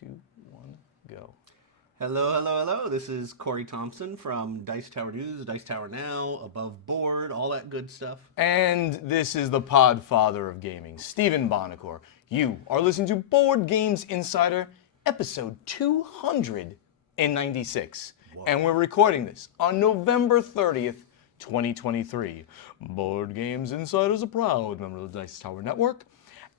2, 1, go. Hello, hello, hello. This is Corey Thompson from Dice Tower News, Dice Tower Now, Above Board, all that good stuff. And this is the Podfather of Gaming, Stephen Bonacore. You are listening to Board Games Insider, episode 296. Whoa. And we're recording this on November 30th, 2023. Board Games Insider is a proud member of the Dice Tower Network.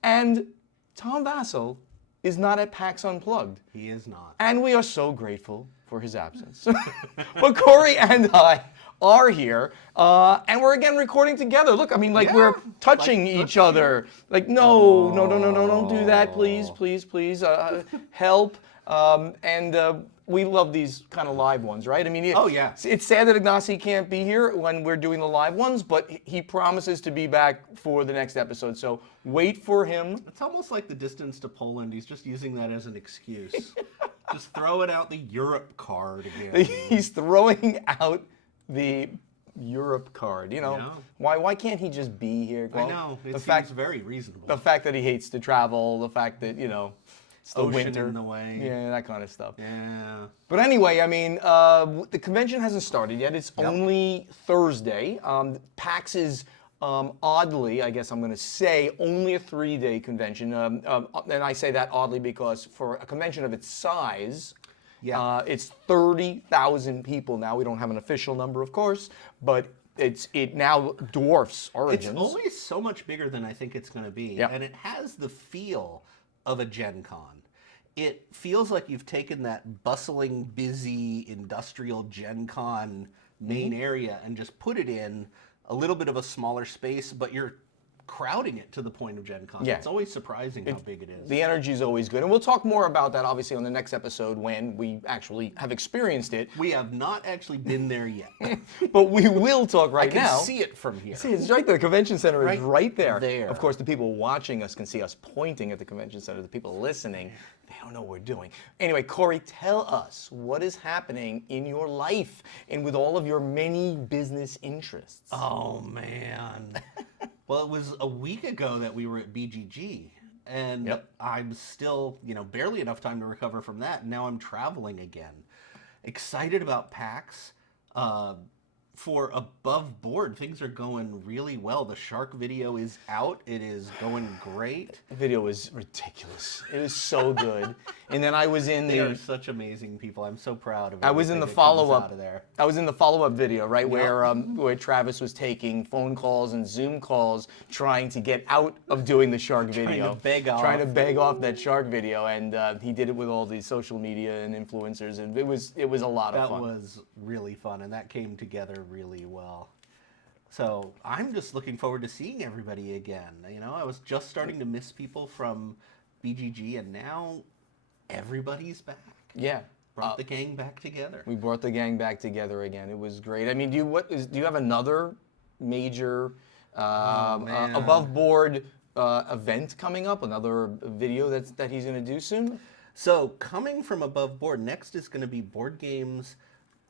And Tom Vassell is not at PAX Unplugged. He is not. And we are so grateful for his absence. But Corey and I are here, and we're again recording togetger. Look, I mean, like we're touching each other. Like, no, don't do that, please. Help. And we love these kind of live ones, right? I mean, Oh, yeah. It's sad that Ignacy can't be here when we're doing the live ones, but he promises to be back for the next episode. So wait for him. It's almost like the distance to Poland. He's just using that as an excuse. Just throwing out the Europe card again. He's throwing out the Europe card. You know, Yeah. why can't he just be here? I know. It seems fact, very reasonable. the fact that he hates to travel, the fact that, you know, it's the Ocean winter. in the way. Yeah, that kind of stuff. Yeah. But anyway, I mean, the convention hasn't started yet. It's only Thursday. PAX is, oddly, I guess I'm going to say, only a 3-day convention. And I say that oddly because for a convention of its size, it's 30,000 people now. We don't have an official number, of course, but it now dwarfs Origins. It's always so much bigger than I think it's going to be. Yep. And it has the feel of a Gen Con. It feels like you've taken that bustling, busy, industrial Gen Con main area and just put it in a little bit of a smaller space, but you're crowding it to the point of Gen Con. Yeah. It's always surprising how big it is. The energy is always good. And we'll talk more about that, obviously, on the next episode when we actually have experienced it. We have not actually been there yet. But we will talk right I can now. see it from here. See, it's right there. The convention center is right there. there. Of course, the people watching us can see us pointing at the convention center. The people listening, they don't know what we're doing. Anyway, Corey, tell us what is happening in your life and with all of your many business interests. Oh, man. Well, it was a week ago that we were at BGG, and I'm still, barely enough time to recover from that. Now I'm traveling again. Excited about PAX. For Above Board, things are going really well. The shark video is out. It is going great. The video is ridiculous. It was so good. And then I was in They are such amazing people. I'm so proud of it. I was in the follow-up. I was in the follow-up video, right, where Travis was taking phone calls and Zoom calls, trying to get out of doing the shark video, trying to beg off that shark video, and he did it with all these social media and influencers, and it was a lot of fun. That was really fun, and that came together really well. So I'm just looking forward to seeing everybody again. I was just starting to miss people from BGG, and now everybody's back. Yeah. Brought the gang back together. We brought the gang back together again. It was great. I mean, do you have another major Above Board event coming up? Another video that he's going to do soon? So coming from Above Board, next is going to be Board Games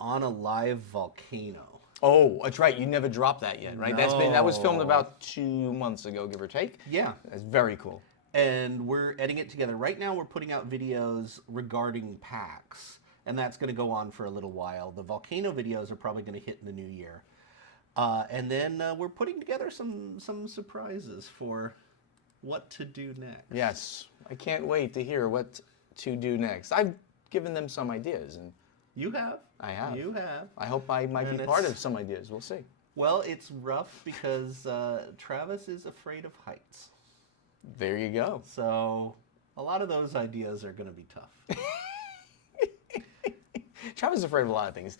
on a Live Volcano. Oh, that's right. You never dropped that yet, right? No. That was filmed about 2 months ago, give or take. Yeah. That's very cool. And we're editing it together. Right now we're putting out videos regarding PAX, and that's going to go on for a little while. The Volcano videos are probably going to hit in the new year. And then we're putting together some surprises for what to do next. Yes. I can't wait to hear what to do next. I've given them some ideas, and You have. I have. You have. I hope I might be part of some ideas. We'll see. Well, it's rough because Travis is afraid of heights. There you go. So a lot of those ideas are going to be tough. Travis is afraid of a lot of things.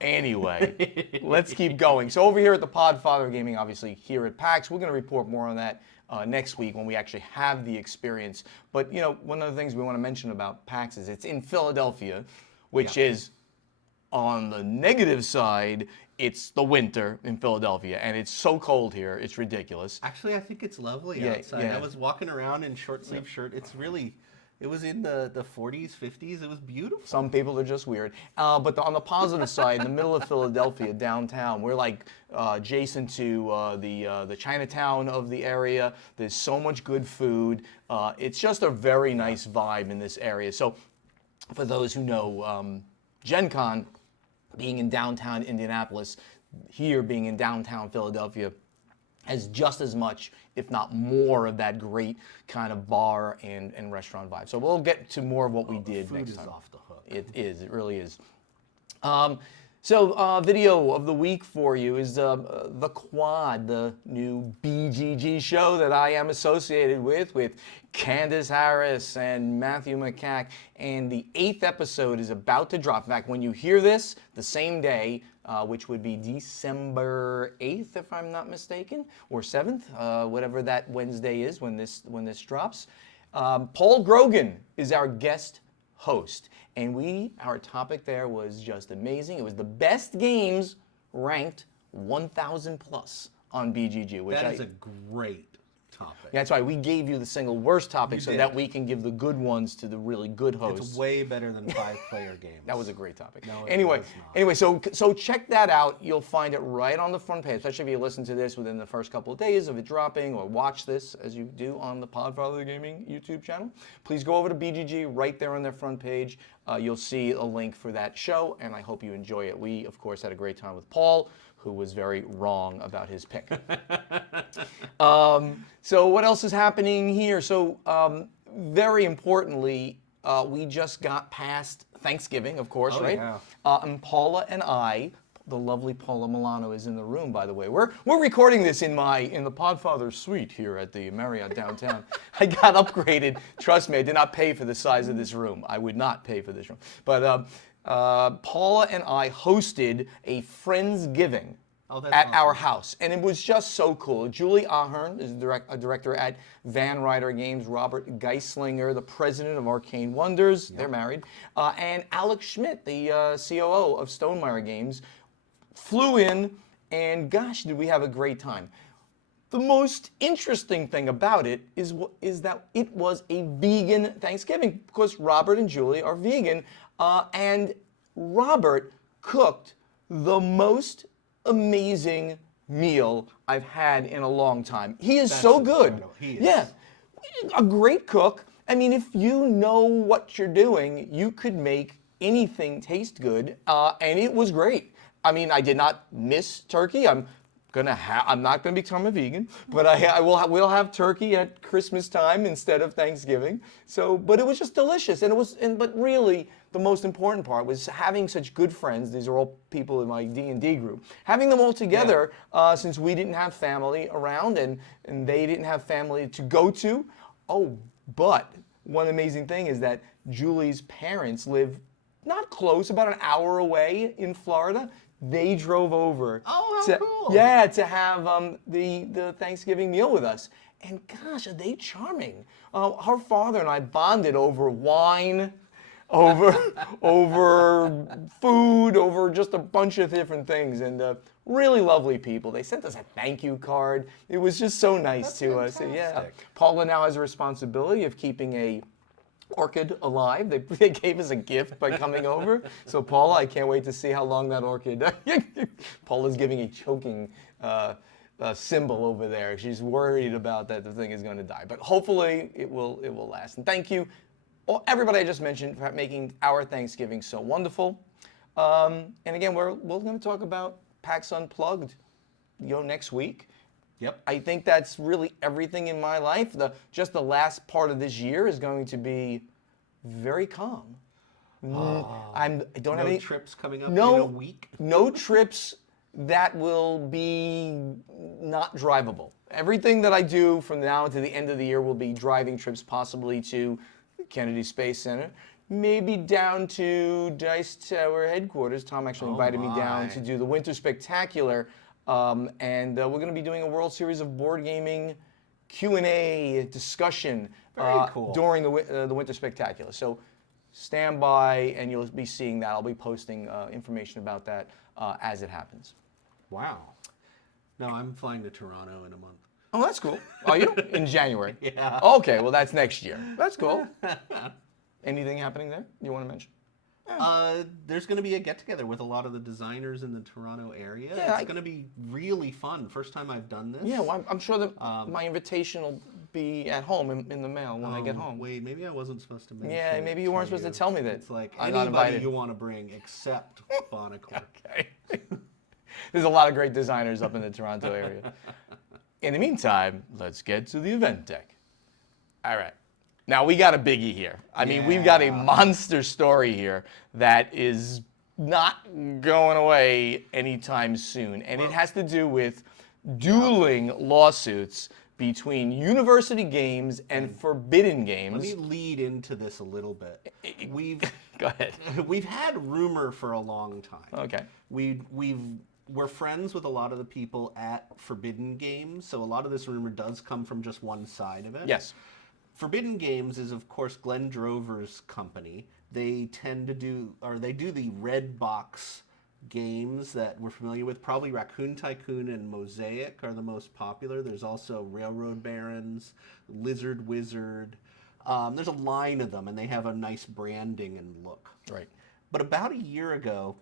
Anyway, let's keep going. So over here at the Podfather Gaming, obviously here at PAX, we're going to report more on that next week when we actually have the experience. But, one of the things we want to mention about PAX is it's in Philadelphia, which is on the negative side. It's the winter in Philadelphia, and it's so cold here. It's ridiculous. Actually, I think it's lovely outside. I was walking around in short-sleeve shirt. It was in the 40s, 50s. It was beautiful. Some people are just weird. But on the positive side, in the middle of Philadelphia, downtown, we're like adjacent to the Chinatown of the area. There's so much good food. It's just a very nice vibe in this area. So for those who know, Gen Con being in downtown Indianapolis, here being in downtown Philadelphia, has just as much, if not more, of that great kind of bar and restaurant vibe. So we'll get to more of what we did next time. Food is off the hook. It is. It really is. Video of the week for you is The Quad, the new BGG show that I am associated with Candace Harris and Matthew McCack. And the 8th episode is about to drop. In fact, when you hear this, the same day, which would be December 8th, if I'm not mistaken, or 7th, whatever that Wednesday is when this drops. Paul Grogan is our guest host, and our topic there was just amazing. It was the best games ranked 1,000 plus on BGG, which that is a great topic. That's why we gave you the single worst topic so did. that we can give the good ones to the really good hosts. It's way better than 5-player games. That was a great topic. No, anyway, was not. so check that out. You'll find it right on the front page, especially if you listen to this within the first couple of days of it dropping, or watch this as you do on the Podfather Gaming YouTube channel. Please go over to BGG right there on their front page. You'll see a link for that show, and I hope you enjoy it. We, of course, had a great time with Paul, who was very wrong about his pick. So what else is happening here? So very importantly, we just got past Thanksgiving, of course, right? Yeah. And Paula and I, the lovely Paula Milano is in the room, by the way. We're recording this in the Podfather suite here at the Marriott downtown. I got upgraded. Trust me, I did not pay for the size of this room. I would not pay for this room. But Paula and I hosted a Friendsgiving at our house, and it was just so cool. Julie Ahern is a director at Van Ryder Games, Robert Geislinger, the president of Arcane Wonders, they're married, and Alex Schmidt, the COO of Stonemaier Games, flew in, and gosh, did we have a great time. The most interesting thing about it is that it was a vegan Thanksgiving, because Robert and Julie are vegan, and Robert cooked the most amazing meal I've had in a long time. He is so good. He is. Yeah, a great cook. I mean, if you know what you're doing, you could make anything taste good, and it was great. I mean, I did not miss turkey. I'm not gonna become a vegan, but we'll have turkey at Christmas time instead of Thanksgiving. So, but it was just delicious, but really the most important part was having such good friends. These are all people in my D&D group. Having them all together, since we didn't have family around and they didn't have family to go to. Oh, but one amazing thing is that Julie's parents live not close, about an hour away in Florida. They drove over cool. to have the Thanksgiving meal with us. And gosh, are they charming. Her father and I bonded over wine, over food, over just a bunch of different things. And really lovely people. They sent us a thank you card. It was just so nice to us. Yeah. Paula now has a responsibility of keeping a orchid alive. They gave us a gift by coming over. So Paula, I can't wait to see how long that orchid. Paula's giving a choking symbol over there. She's worried about that the thing is going to die, but hopefully it will last. And thank you, everybody I just mentioned, for making our Thanksgiving so wonderful. And again, we're going to talk about PAX Unplugged, next week. Yep. I think that's really everything in my life. Just the last part of this year is going to be very calm. I don't have any trips coming up in a week. No trips that will be not drivable. Everything that I do from now to the end of the year will be driving trips, possibly to Kennedy Space Center, maybe down to Dice Tower headquarters. Tom actually invited me down to do the Winter Spectacular. And we're going to be doing a World Series of Board Gaming Q&A discussion during the Winter Spectacular. So stand by, and you'll be seeing that. I'll be posting information about that as it happens. Wow. No, I'm flying to Toronto in a month. Oh, that's cool. Are you? In January? Yeah. Okay, well, that's next year. That's cool. Anything happening there you want to mention? There's going to be a get-together with a lot of the designers in the Toronto area. Yeah, it's going to be really fun. First time I've done this. Yeah, well, I'm sure that my invitation will be at home in the mail when I get home. Wait, maybe I wasn't supposed to mention Yeah, it maybe you weren't supposed to tell me that. It's like I'm not anybody invited. you want to bring except Bonacore. Okay. There's a lot of great designers up in the Toronto area. In the meantime, let's get to the event deck. All right. Now, we got a biggie here. I mean, we've got a Yeah. monster story here that is not going away anytime soon. And it has to do with dueling lawsuits between University Games and Forbidden Let Games. me lead into this a little bit. Go ahead. We've had rumor for a long time. Okay. We're friends with a lot of the people at Forbidden Games, so a lot of this rumor does come from just one side of it. Yes. Forbidden Games is, of course, Glenn Drover's company. They do the red box games that we're familiar with. Probably Raccoon Tycoon and Mosaic are the most popular. There's also Railroad Barons, Lizard Wizard. There's a line of them, and they have a nice branding and look. Right. But about a year ago,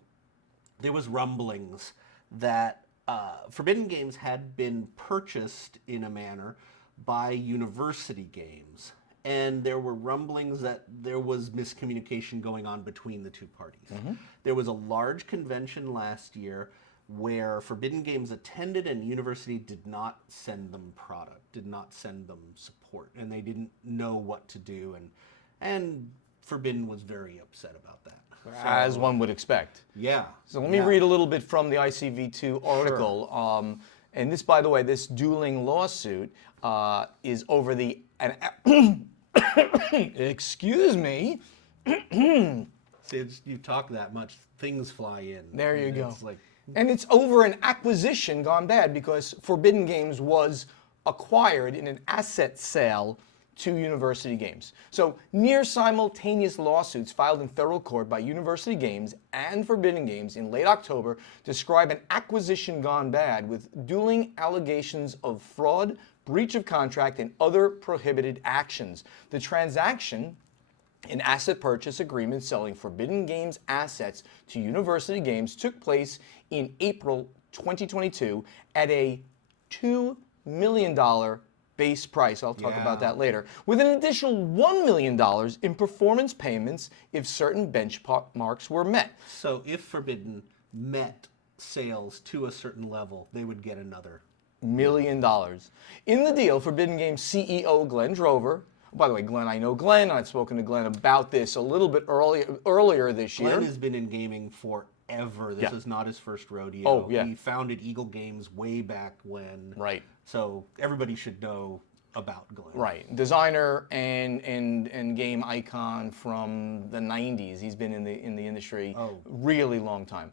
there was rumblings that Forbidden Games had been purchased in a manner by University Games. And there were rumblings that there was miscommunication going on between the two parties. There was a large convention last year where Forbidden Games attended and University did not send them product, did not send them support, and they didn't know what to do. And Forbidden was very upset about that. As one would expect. Yeah. So let me read a little bit from the ICV2 article. And this, by the way, this dueling lawsuit is over the... excuse me. Since you talk that much, things fly in. There you go. It's like, And it's over an acquisition gone bad because Forbidden Games was acquired in an asset sale to University Games. So near simultaneous lawsuits filed in federal court by University Games and Forbidden Games in late October describe an acquisition gone bad with dueling allegations of fraud, breach of contract, and other prohibited actions. The transaction, an asset purchase agreement selling Forbidden Games assets to University Games, took place in April 2022 at a $2 million base price. I'll talk about that later. With an additional $1 million in performance payments if certain benchmarks were met. so if Forbidden met sales to a certain level, they would get another. $1 million. In the deal, Forbidden Games CEO Glenn Drover, by the way, Glenn, I know Glenn. I've spoken to Glenn about this a little bit earlier this year. Glenn has been in gaming forever. This is not his first rodeo. Oh, yeah. He founded Eagle Games way back when. Right. So everybody should know about Glenn. Right. Designer and game icon from the 90s. He's been in the industry really long time.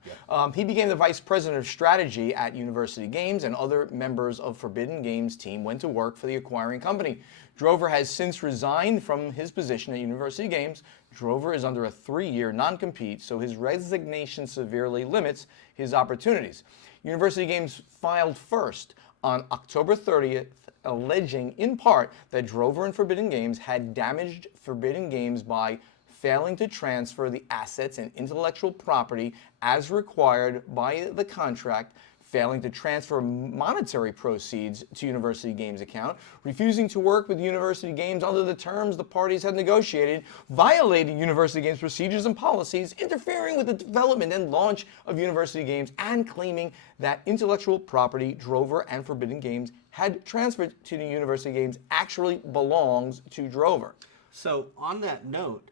He became the vice president of strategy at University Games, and other members of Forbidden Games team went to work for the acquiring company. Drover has since resigned from his position at University Games. Drover is under a 3-year non-compete, so his resignation severely limits his opportunities. University Games filed first on October 30th, alleging in part that Drover and Forbidden Games had damaged Forbidden Games by failing to transfer the assets and intellectual property as required by the contract, failing to transfer monetary proceeds to University Games' account, refusing to work with University Games under the terms the parties had negotiated, violating University Games' procedures and policies, interfering with the development and launch of University Games, and claiming that intellectual property Drover and Forbidden Games had transferred to the University Games actually belongs to Drover. So on that note,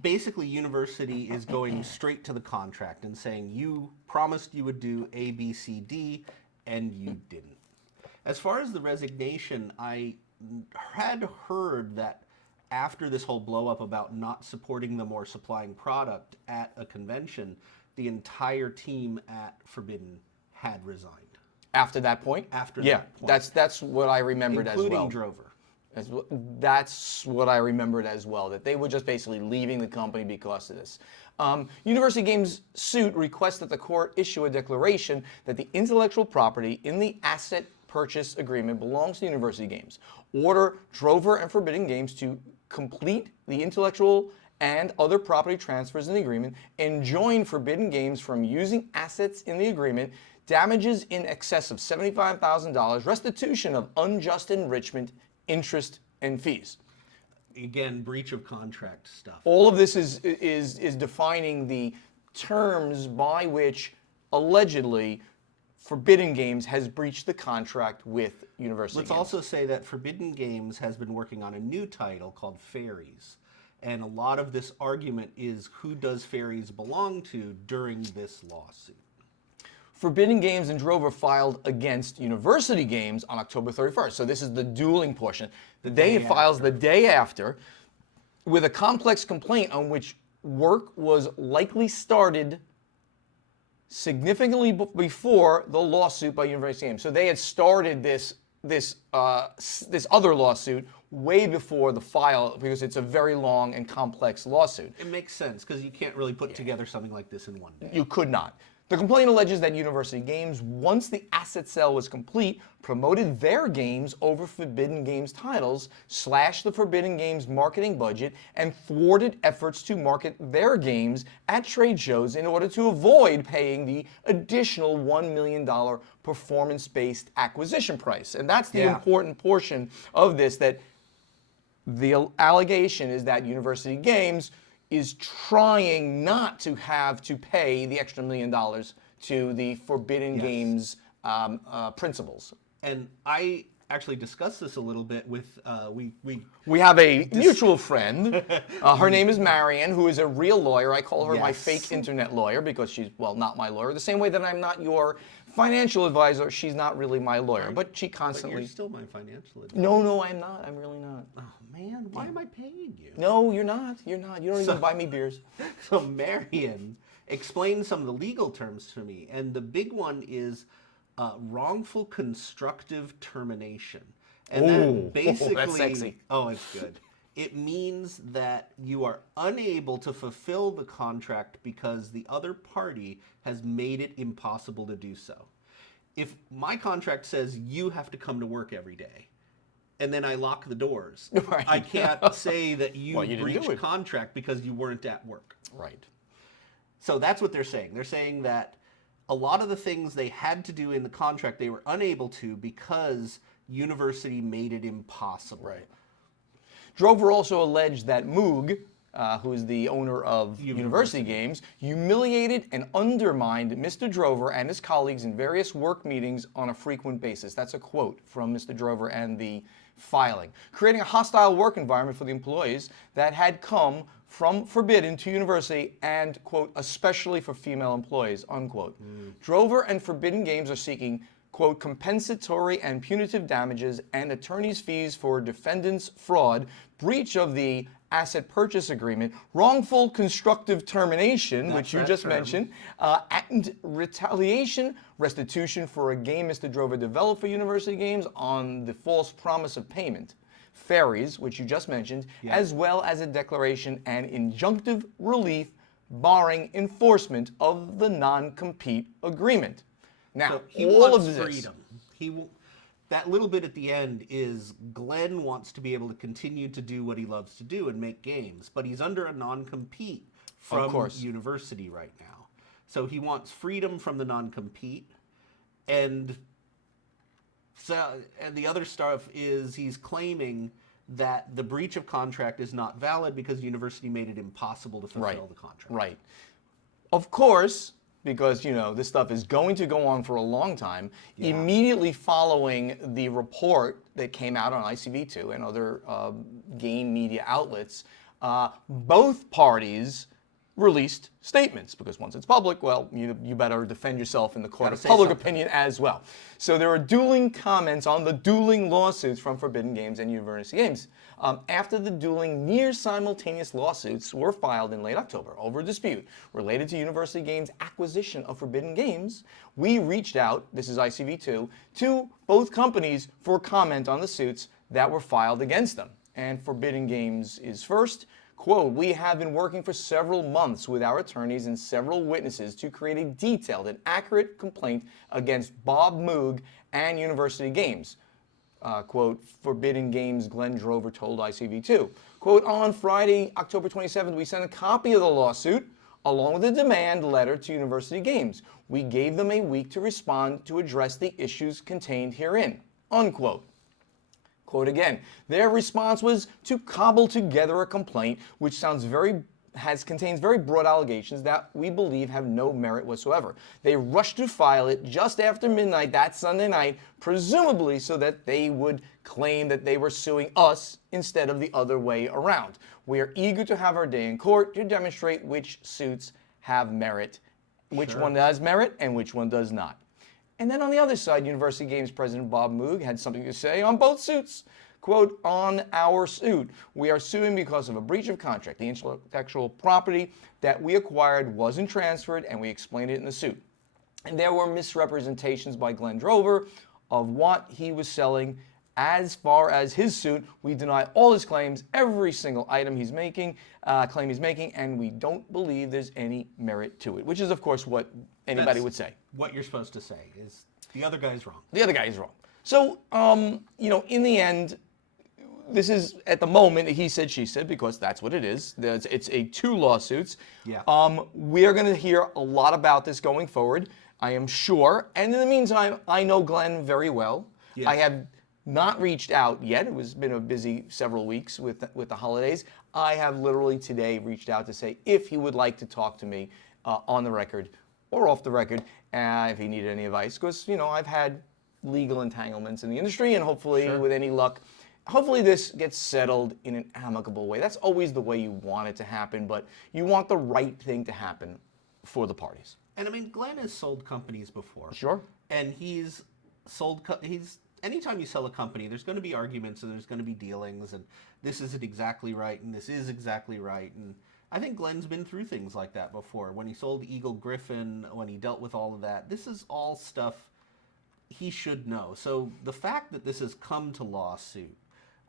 basically University is going straight to the contract and saying you promised you would do A, B, C, D, and you didn't. As far as the resignation, I had heard that after this whole blow up about not supporting them or supplying product at a convention, the entire team at Forbidden had resigned. After that point? After yeah, that point. that's what I remembered as well. Including Drover. That's what I remembered as well, that they were just basically leaving the company because of this. University Games' suit requests that the court issue a declaration that the intellectual property in the asset purchase agreement belongs to University Games. Order Drover and Forbidden Games to complete the intellectual and other property transfers in the agreement, and join Forbidden Games from using assets in the agreement, damages in excess of $75,000, restitution of unjust enrichment interest, and fees. Again, breach of contract stuff. All of this is defining the terms by which allegedly Forbidden Games has breached the contract with University Let's Games. also say that Forbidden Games has been working on a new title called Fairies. And a lot of this argument is who does Fairies belong to during this lawsuit. Forbidden Games and Drover filed against University Games on October 31st. So this is the dueling portion. The day it files the day after with a complex complaint on which work was likely started significantly before the lawsuit by University Games. So they had started this other lawsuit way before the file because it's a very long and complex lawsuit. It makes sense because you can't really put together something like this in one day. You could not. The complaint alleges that University Games, once the asset sale was complete, promoted their games over Forbidden Games titles, slashed the Forbidden Games marketing budget, and thwarted efforts to market their games at trade shows in order to avoid paying the additional $1 million performance-based acquisition price. And that's the important portion of this, that the allegation is that University Games is trying not to have to pay the extra $1 million to the Forbidden Games principals. And I actually discussed this a little bit with, we have a mutual friend. Her name is Marianne, who is a real lawyer. I call her my fake internet lawyer because she's, well, not my lawyer. The same way that I'm not your financial advisor, she's not really my lawyer. But she constantly... But you're still my financial advisor. No, I'm not. I'm really not. Oh, man, why am I paying you? No, you're not. You're not. You don't even buy me beers. So Marion explained some of the legal terms to me, and the big one is wrongful constructive termination. And that basically, that's sexy. Oh, it's good. It means that you are unable to fulfill the contract because the other party has made it impossible to do so. If my contract says you have to come to work every day, and then I lock the doors, right. I can't say that you breached contract because you weren't at work. Right. So that's what they're saying. They're saying that a lot of the things they had to do in the contract, they were unable to because University made it impossible. Right. Drover also alleged that Moog, who is the owner of University Games, humiliated and undermined Mr. Drover and his colleagues in various work meetings on a frequent basis. That's a quote from Mr. Drover and the filing, creating a hostile work environment for the employees that had come from Forbidden to University and, quote, especially for female employees, unquote. Drover and Forbidden Games are seeking, quote, compensatory and punitive damages and attorney's fees for defendants' fraud, breach of the asset purchase agreement, wrongful constructive termination, which you just mentioned, and retaliation, restitution for a game Mr. Drover developed for University Games on the false promise of payment, Fairies, which you just mentioned, as well as a declaration and injunctive relief barring enforcement of the non-compete agreement. Now, so he all wants of this, freedom. That little bit at the end is Glenn wants to be able to continue to do what he loves to do and make games, but he's under a non-compete from University right now. So he wants freedom from the non-compete, and the other stuff is he's claiming that the breach of contract is not valid because University made it impossible to fulfill the contract. Right. Of course, because, you know, this stuff is going to go on for a long time, immediately following the report that came out on ICV2 and other game media outlets, both parties released statements, because once it's public, well, you better defend yourself in the court of public opinion as well. So there are dueling comments on the dueling lawsuits from Forbidden Games and University Games. After the dueling near simultaneous lawsuits were filed in late October over a dispute related to University Games' acquisition of Forbidden Games, we reached out, this is ICV2, to both companies for comment on the suits that were filed against them. And Forbidden Games is first. Quote, we have been working for several months with our attorneys and several witnesses to create a detailed and accurate complaint against Bob Moog and University Games. Quote, Forbidden Games, Glenn Drover told ICV2. Quote, on Friday, October 27th, we sent a copy of the lawsuit along with a demand letter to University Games. We gave them a week to respond to address the issues contained herein. Unquote. Quote again, their response was to cobble together a complaint which contains very broad allegations that we believe have no merit whatsoever. They rushed to file it just after midnight that Sunday night, presumably so that they would claim that they were suing us instead of the other way around. We are eager to have our day in court to demonstrate which suits have merit, which one has merit and which one does not. And then on the other side, University Games President Bob Moog had something to say on both suits. Quote, on our suit, we are suing because of a breach of contract. The intellectual property that we acquired wasn't transferred, and we explained it in the suit. And there were misrepresentations by Glenn Drover of what he was selling. As far as his suit, we deny all his claims, every single item he's making, claim he's making, and we don't believe there's any merit to it, which is, of course, what anybody would say. What you're supposed to say is the other guy's wrong. The other guy is wrong. So, in the end, this is, at the moment, he said, she said, because that's what it is. It's two lawsuits. Yeah. We're going to hear a lot about this going forward, I am sure. And in the meantime, I know Glenn very well. Yeah. I have not reached out yet. It's been a busy several weeks with the holidays. I have literally today reached out to say if he would like to talk to me on the record or off the record, if he needed any advice. Because, I've had legal entanglements in the industry, and hopefully, with any luck, hopefully this gets settled in an amicable way. That's always the way you want it to happen, but you want the right thing to happen for the parties. And I mean, Glenn has sold companies before. Sure. And he's sold, anytime you sell a company, there's going to be arguments and there's going to be dealings, and this isn't exactly right and this is exactly right. And I think Glenn's been through things like that before. When he sold Eagle Griffin, when he dealt with all of that, this is all stuff he should know. So the fact that this has come to lawsuit,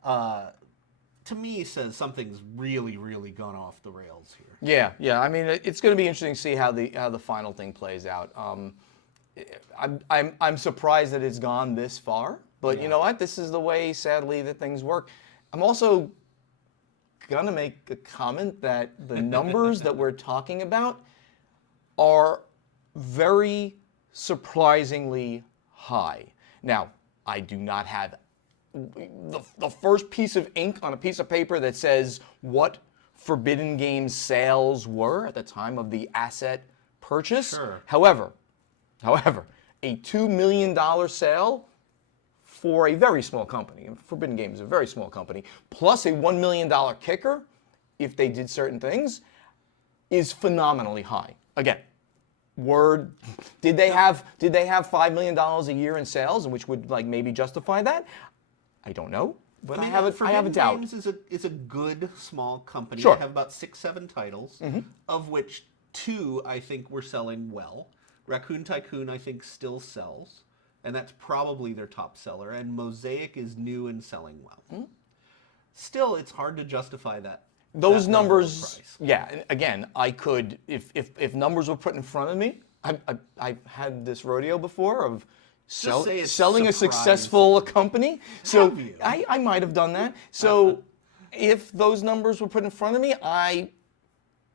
to me, says something's really, really gone off the rails here. Yeah. I mean, it's going to be interesting to see how the final thing plays out. I'm surprised that it's gone this far, but you know what? This is the way, sadly, that things work. I'm also going to make a comment that the numbers that we're talking about are very surprisingly high. Now, I do not have the first piece of ink on a piece of paper that says what Forbidden Games sales were at the time of the asset purchase. Sure. However, a $2 million sale for a very small company, Forbidden Games is a very small company, plus a $1 million kicker, if they did certain things, is phenomenally high. Again, did they have $5 million a year in sales, which would maybe justify that? I don't know, but I have a doubt. Games is a good small company. Sure. They have about 6-7 titles, of which 2 I think were selling well. Raccoon Tycoon I think still sells, and that's probably their top seller. And Mosaic is new and selling well. Still, it's hard to justify that. Those that numbers, price. yeah. And again, I could, if numbers were put in front of me, I've had this rodeo before of selling a successful company. So I might have done that. So if those numbers were put in front of me, I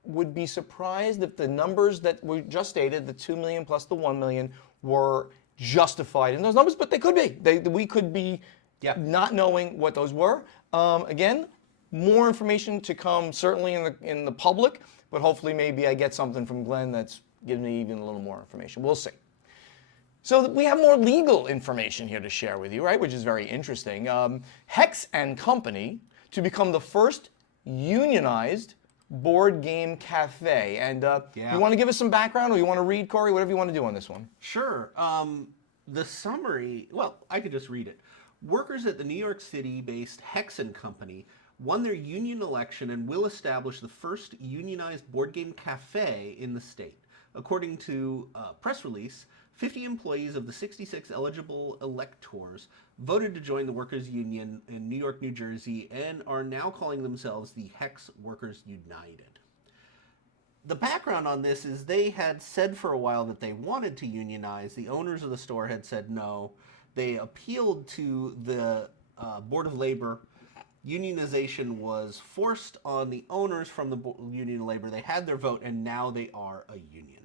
would be surprised if the numbers that were just stated, the 2 million plus the 1 million, were justified in those numbers, but they could be. We could be not knowing what those were. Again, more information to come, certainly in the public, but hopefully maybe I get something from Glenn that's gives me even a little more information. We'll see. So we have more legal information here to share with you, right? Which is very interesting. Hex and Company to become the first unionized board game cafe. And you want to give us some background, or you want to read, Corey? Whatever you want to do on this one. Sure. The summary, well, I could just read it. Workers at the New York City-based Hex and Company won their union election and will establish the first unionized board game cafe in the state. According to a press release, 50 employees of the 66 eligible electors voted to join the Workers' Union in New York, New Jersey, and are now calling themselves the Hex Workers United. The background on this is they had said for a while that they wanted to unionize. The owners of the store had said no. They appealed to the Board of Labor. Unionization was forced on the owners from the Union of Labor. They had their vote, and now they are a union.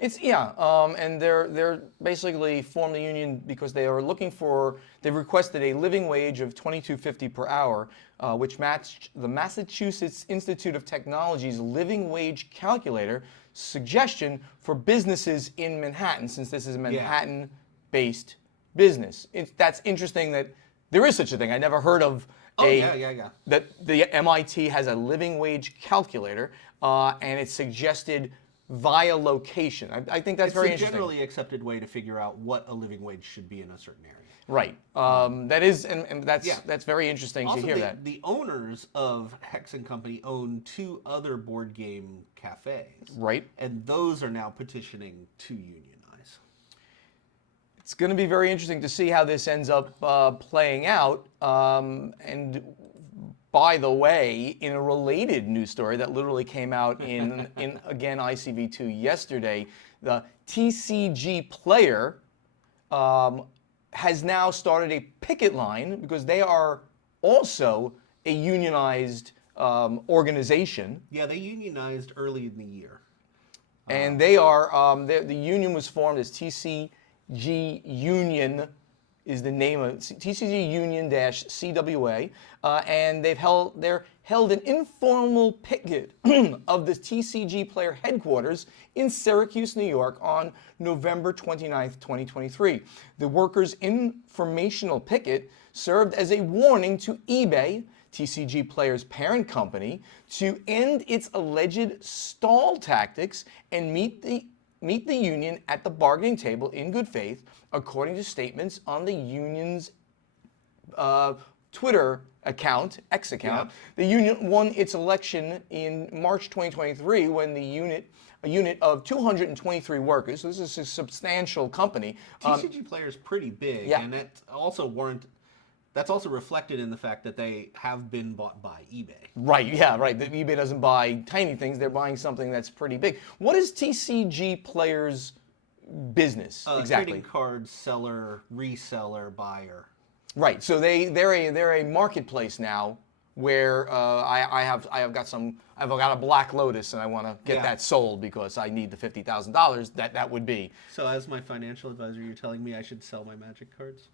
And they're basically formed the union because they are looking for. They've requested a living wage of $22.50 per hour, which matched the Massachusetts Institute of Technology's living wage calculator suggestion for businesses in Manhattan, since this is a Manhattan-based business. That's interesting that there is such a thing. I never heard of that the MIT has a living wage calculator, and it's suggested via location. I think that's very interesting. It's a generally accepted way to figure out what a living wage should be in a certain area. Right. That is, and that's very interesting Also, to hear that. The owners of Hex and Company own 2 other board game cafes. Right. And those are now petitioning to unionize. It's going to be very interesting to see how this ends up playing out. And by the way, in a related news story that literally came out in again, ICV2 yesterday, the TCG Player has now started a picket line because they are also a unionized organization. Yeah, they unionized early in the year. And they are, the union was formed as TCG Union is the name of TCG Union-CWA, and they're held an informal picket of the TCG Player headquarters in Syracuse, New York on November 29th, 2023. The workers' informational picket served as a warning to eBay, TCG Player's parent company, to end its alleged stall tactics and meet the union at the bargaining table in good faith, according to statements on the union's Twitter account, X account. The union won its election in March 2023 when a unit of 223 workers, so this is a substantial company. TCG Player is pretty big, and that's also reflected in the fact that they have been bought by eBay. Right, right. eBay doesn't buy tiny things, they're buying something that's pretty big. What is TCG Player's business exactly? Trading cards, seller, reseller, buyer. Right. So they're a marketplace now where I've got a Black Lotus and I want to get that sold because I need the $50,000 that would be. So as my financial advisor, you're telling me I should sell my Magic cards?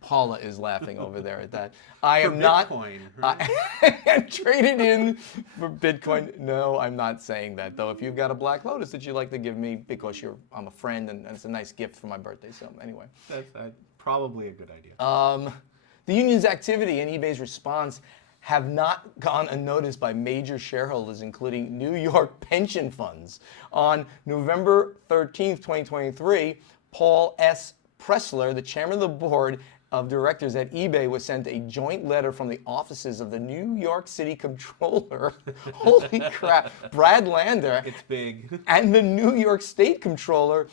Paula is laughing over there at that. I am Bitcoin, not. Right? Traded in for Bitcoin. No, I'm not saying that though. If you've got a Black Lotus that you'd like to give me because I'm a friend and it's a nice gift for my birthday. So anyway, that's probably a good idea. The union's activity and eBay's response have not gone unnoticed by major shareholders, including New York pension funds. On November 13th, 2023, Paul S. Pressler, the chairman of the board of directors at eBay, was sent a joint letter from the offices of the New York City Comptroller, holy crap, Brad Lander, it's big, and the New York State Comptroller,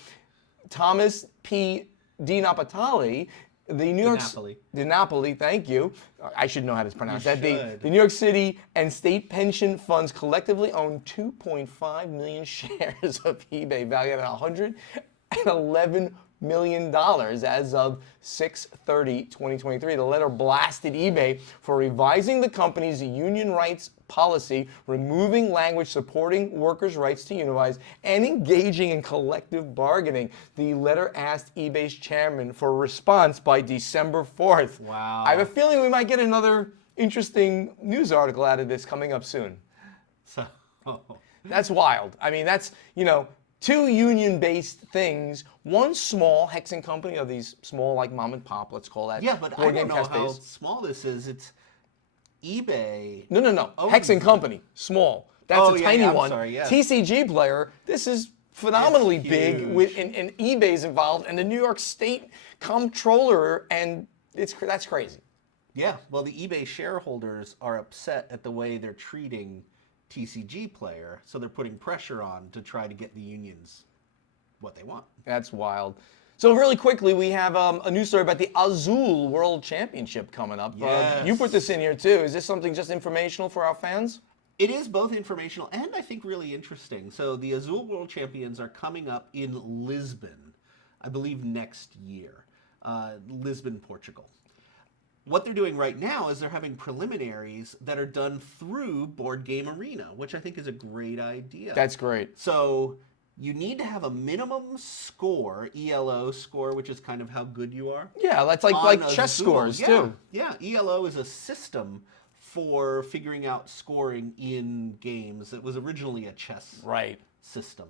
Thomas P. DiNapoli. DiNapoli, thank you. I should know how to pronounce that. The New York City and state pension funds collectively own 2.5 million shares of eBay, valued at $111 million as of 6/30/2023. The letter blasted eBay for revising the company's union rights policy, removing language supporting workers' rights to unionize, and engaging in collective bargaining. The letter asked eBay's chairman for a response by December 4th. Wow. I have a feeling we might get another interesting news article out of this coming up soon. So that's wild. I mean, that's, two union-based things. One small, Hex and Company, of these small, like mom and pop, let's call that. Yeah, but I don't know how small this is. It's eBay. No. Hex and Company, small. That's a tiny one. Sorry, yeah. TCG Player, this is phenomenally big, and eBay's involved, and the New York State Comptroller, and that's crazy. Yeah, well, the eBay shareholders are upset at the way they're treating TCG Player, so they're putting pressure on to try to get the unions what they want. That's wild. So really quickly, we have a news story about the Azul World Championship coming up. Yes. You put this in here too. Is this something just informational for our fans? It is both informational and I think really interesting. So the Azul World Champions are coming up in Lisbon, I believe next year. Lisbon, Portugal. what they're doing right now is they're having preliminaries that are done through Board Game Arena, which I think is a great idea. That's great. So you need to have a minimum score, ELO score, which is kind of how good you are. Yeah, that's like chess scores too. Yeah, ELO is a system for figuring out scoring in games. It was originally a chess system.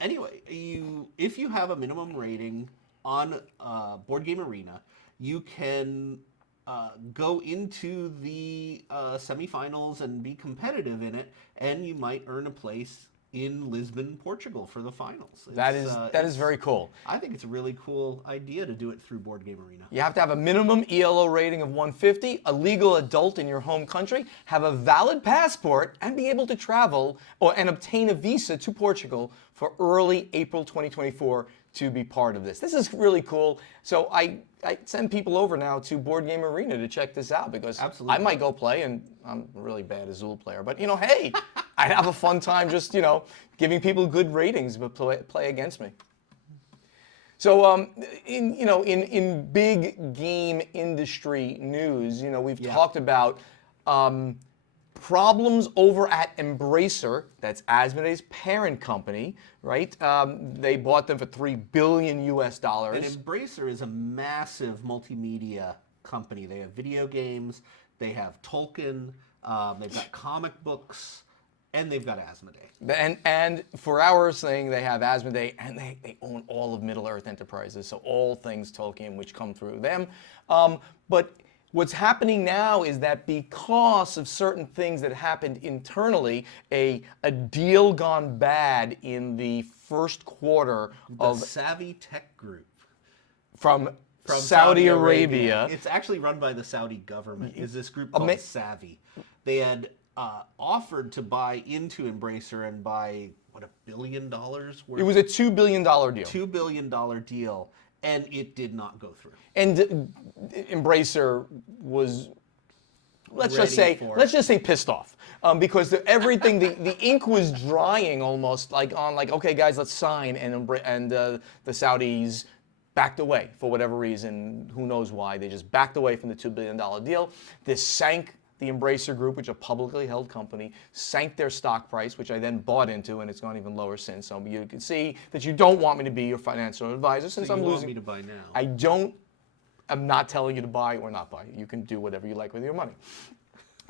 Anyway, if you have a minimum rating on Board Game Arena, you can go into the semifinals and be competitive in it, and you might earn a place in Lisbon, Portugal for the finals. That is very cool. I think it's a really cool idea to do it through Board Game Arena. You have to have a minimum ELO rating of 150, a legal adult in your home country, have a valid passport, and be able to travel and obtain a visa to Portugal for early April 2024 to be part of this. This is really cool. So I send people over now to Board Game Arena to check this out because Absolutely. I might go play, and I'm a really bad Azul player, but hey, I'd have a fun time just, giving people good ratings, but play against me. So, in big game industry news, we've talked about problems over at Embracer. That's Asmodee's parent company, right? They bought them for $3 billion. And Embracer is a massive multimedia company. They have video games, they have Tolkien, they've got comic books, and they've got Asmodee. And for our thing, they have Asmodee, and they own all of Middle-earth Enterprises, so all things Tolkien, which come through them. But what's happening now is that because of certain things that happened internally, a deal gone bad in the first quarter of the Savvy Tech Group from Saudi Arabia. It's actually run by the Saudi government. Is this group called Savvy? They had offered to buy into Embracer and buy $1 billion worth. It was a $2 billion deal. $2 billion deal, and it did not go through. And Embracer was, let's just say pissed off, because everything, the ink was drying almost, okay guys, let's sign, and the Saudis backed away for whatever reason. Who knows why? They just backed away from the $2 billion deal. This sank the Embracer Group, which is a publicly held company, sank their stock price, which I then bought into, and it's gone even lower since. So you can see that you don't want me to be your financial advisor since I'm losing. Want me to buy now? I'm not telling you to buy or not buy. You can do whatever you like with your money.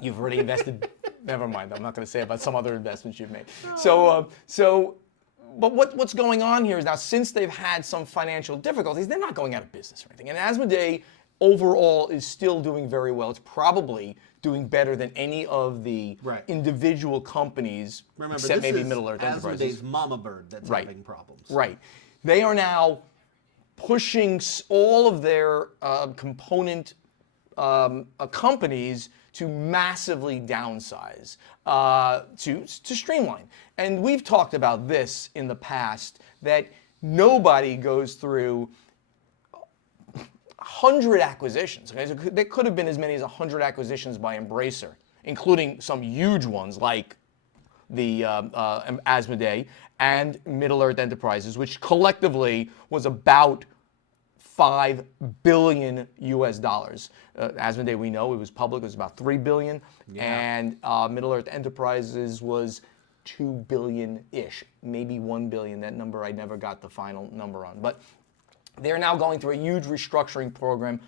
You've already invested. Never mind. I'm not going to say about some other investments you've made. But what's going on here is now, since they've had some financial difficulties, they're not going out of business or anything. And Asmodee overall is still doing very well. It's probably doing better than any of the individual companies, except maybe Middle-earth Enterprises. Asmodee's mama bird that's having problems. Right. They are now pushing all of their component companies to massively downsize, to streamline. And we've talked about this in the past, that nobody goes through 100 acquisitions. Okay? So there could have been as many as 100 acquisitions by Embracer, including some huge ones like the Asmodee and Middle-earth Enterprises, which collectively was about $5 billion. Asmodee, we know, it was public, it was about $3 billion, and Middle-earth Enterprises was $2 billion-ish, maybe $1 billion. That number I never got the final number on, but they're now going through a huge restructuring program,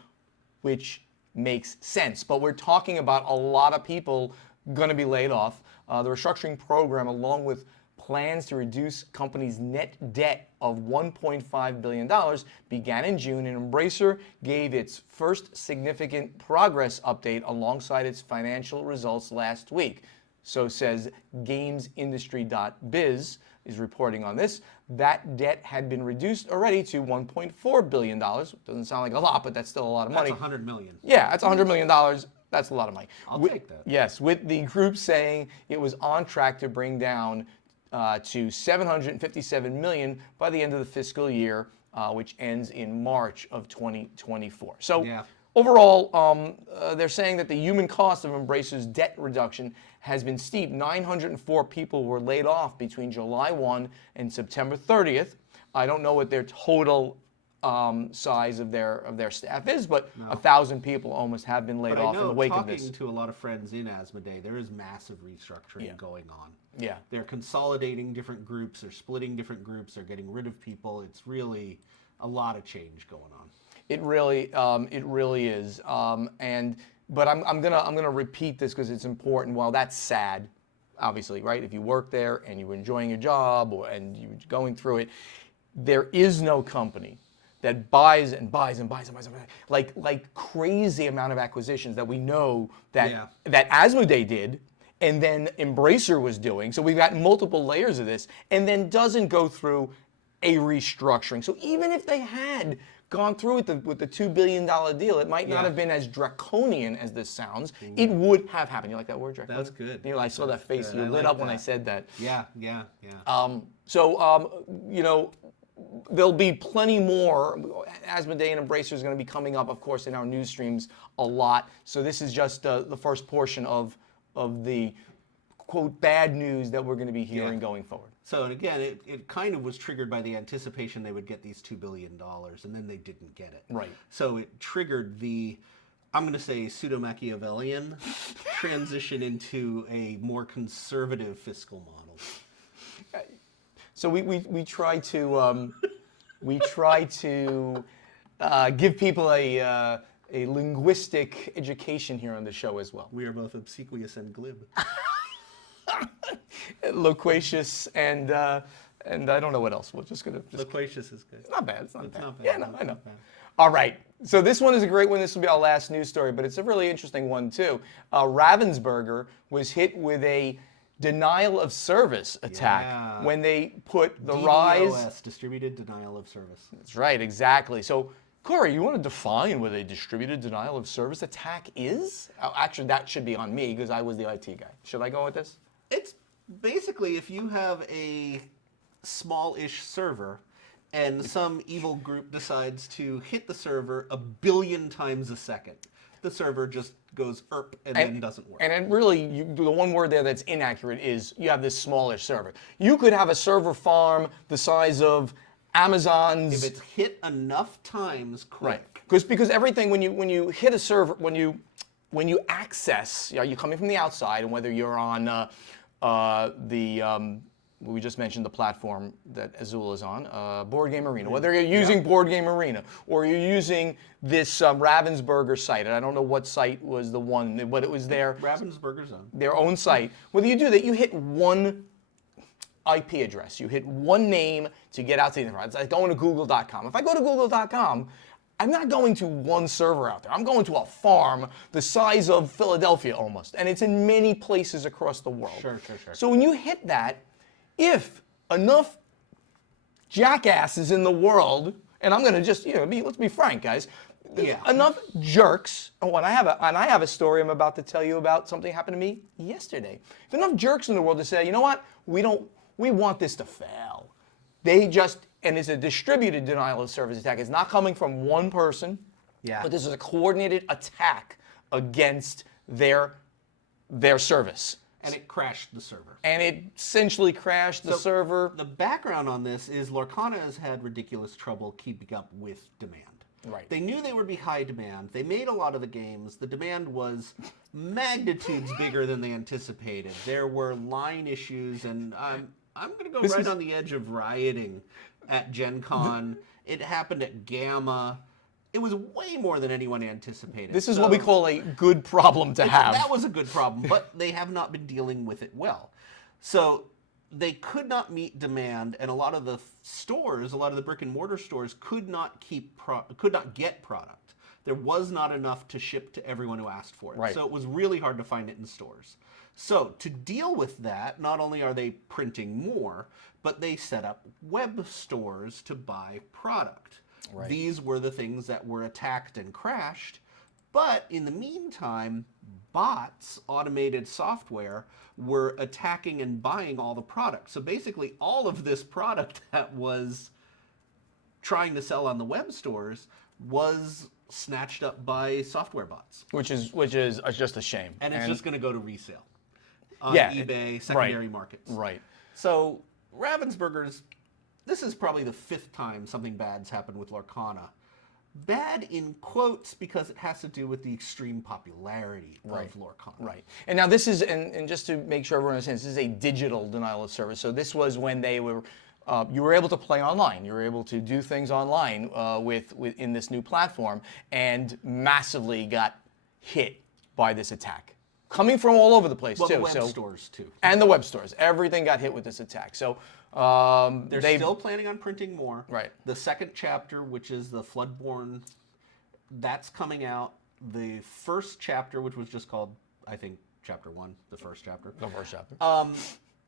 which makes sense. But we're talking about a lot of people going to be laid off. The restructuring program, along with plans to reduce companies' net debt of $1.5 billion, began in June, and Embracer gave its first significant progress update alongside its financial results last week. So says GamesIndustry.biz is reporting on this. That debt had been reduced already to $1.4 billion. Doesn't sound like a lot, but that's still a lot of money. That's $100 million. Yeah, that's $100 million. That's a lot of money. I'll take that. Yes, with the group saying it was on track to bring down to $757 million by the end of the fiscal year, which ends in March of 2024. So overall, they're saying that the human cost of Embracer's debt reduction has been steep. 904 people were laid off between July 1 and September 30th. I don't know what their total size of their staff is, but 1,000 people almost have been laid But I off in the know, wake of this. talking to a lot of friends in Asmodee, there is massive restructuring going on. Yeah. They're consolidating different groups, they're splitting different groups, they're getting rid of people. It's really a lot of change going on. It really is. But I'm gonna repeat this because it's important. While that's sad, obviously, right? If you work there and you were enjoying your job and you're going through it, there is no company that buys and buys and buys and buys and buys, like crazy amount of acquisitions that we know that Asmodee did, and then Embracer was doing. So we've got multiple layers of this, and then doesn't go through a restructuring. So even if they had gone through with the $2 billion deal, it might not have been as draconian as this sounds. It would have happened. You like that word, draconian? That's good. You know, I saw that face. Good. You I lit like up when I that. said that. Yeah. You know, there'll be plenty more. Asmodee and Embracer is going to be coming up, of course, in our news streams a lot. So this is just the first portion of the, quote, bad news that we're going to be hearing going forward. So, and again, it kind of was triggered by the anticipation they would get these $2 billion, and then they didn't get it. Right. So it triggered the, I'm going to say, pseudo-Machiavellian transition into a more conservative fiscal model. So we try to give people a linguistic education here on the show as well. We are both obsequious and glib. Loquacious and I don't know what else. We're just gonna. Loquacious is good. It's not bad. It's not bad. not bad. Yeah, no, It's I know. not bad. All right. So this one is a great one. This will be our last news story, but it's a really interesting one too. Ravensburger was hit with a denial of service attack when they put the Rise. DDoS, distributed denial of service. That's right, exactly. So, Corey, you want to define what a distributed denial of service attack is? Oh, actually, that should be on me because I was the IT guy. Should I go with this? It's basically if you have a small-ish server and some evil group decides to hit the server 1 billion times a second, the server just goes and then doesn't work. And it really, the one word there that's inaccurate is you have this smallish server. You could have a server farm the size of Amazon's. If it's hit enough times, quick. Right. Because everything when you hit a server, when you access, you're coming from the outside, and whether you're on we just mentioned the platform that Azul is on, Board Game Arena. Whether you're using Board Game Arena or you're using this Ravensburger site, and I don't know what site was the one, but it was Ravensburger's own. Their own site. Whether you do that, you hit one IP address. You hit one name to get out to the internet. It's like going to google.com. If I go to google.com, I'm not going to one server out there. I'm going to a farm the size of Philadelphia almost. And it's in many places across the world. Sure. So when you hit that, if enough jackasses in the world, and I'm going to just, let's be frank, guys. Enough jerks. Oh, and I have a story I'm about to tell you about. Something happened to me yesterday. If enough jerks in the world to say, you know what, we want this to fail. And it's a distributed denial of service attack. It's not coming from one person. Yeah. But this is a coordinated attack against their service. And it crashed the server. And it essentially crashed the server. The background on this is Lorcana has had ridiculous trouble keeping up with demand. Right. They knew they would be high demand. They made a lot of the games. The demand was magnitudes bigger than they anticipated. There were line issues, and I'm going to go on the edge of rioting at Gen Con. It happened at Gamma. It was way more than anyone anticipated. This is what we call a good problem to have. That was a good problem, but they have not been dealing with it well. So they could not meet demand, and a lot of the stores, a lot of the brick and mortar stores, could not get product. There was not enough to ship to everyone who asked for it. Right. So it was really hard to find it in stores. So to deal with that, not only are they printing more, but they set up web stores to buy product. Right. These were the things that were attacked and crashed. But in the meantime, bots, automated software, were attacking and buying all the product. So basically all of this product that was trying to sell on the web stores was snatched up by software bots. Which is just a shame. And it's just going to go to resale on eBay, secondary markets. Right. So Ravensburger's this is probably the 5th time something bad's happened with Lorcana. Bad in quotes because it has to do with the extreme popularity of Lorcana. Right. And now this is, and just to make sure everyone understands, this is a digital denial of service. So this was when they were, you were able to play online. You were able to do things online in this new platform, and massively got hit by this attack. Coming from all over the place, well, too. The web stores, too. And the web stores. Everything got hit with this attack. So they're still planning on printing more. Right. The 2nd chapter, which is the Floodborn, that's coming out. The 1st chapter, which was just called, I think, Chapter 1, the 1st chapter. The 1st chapter.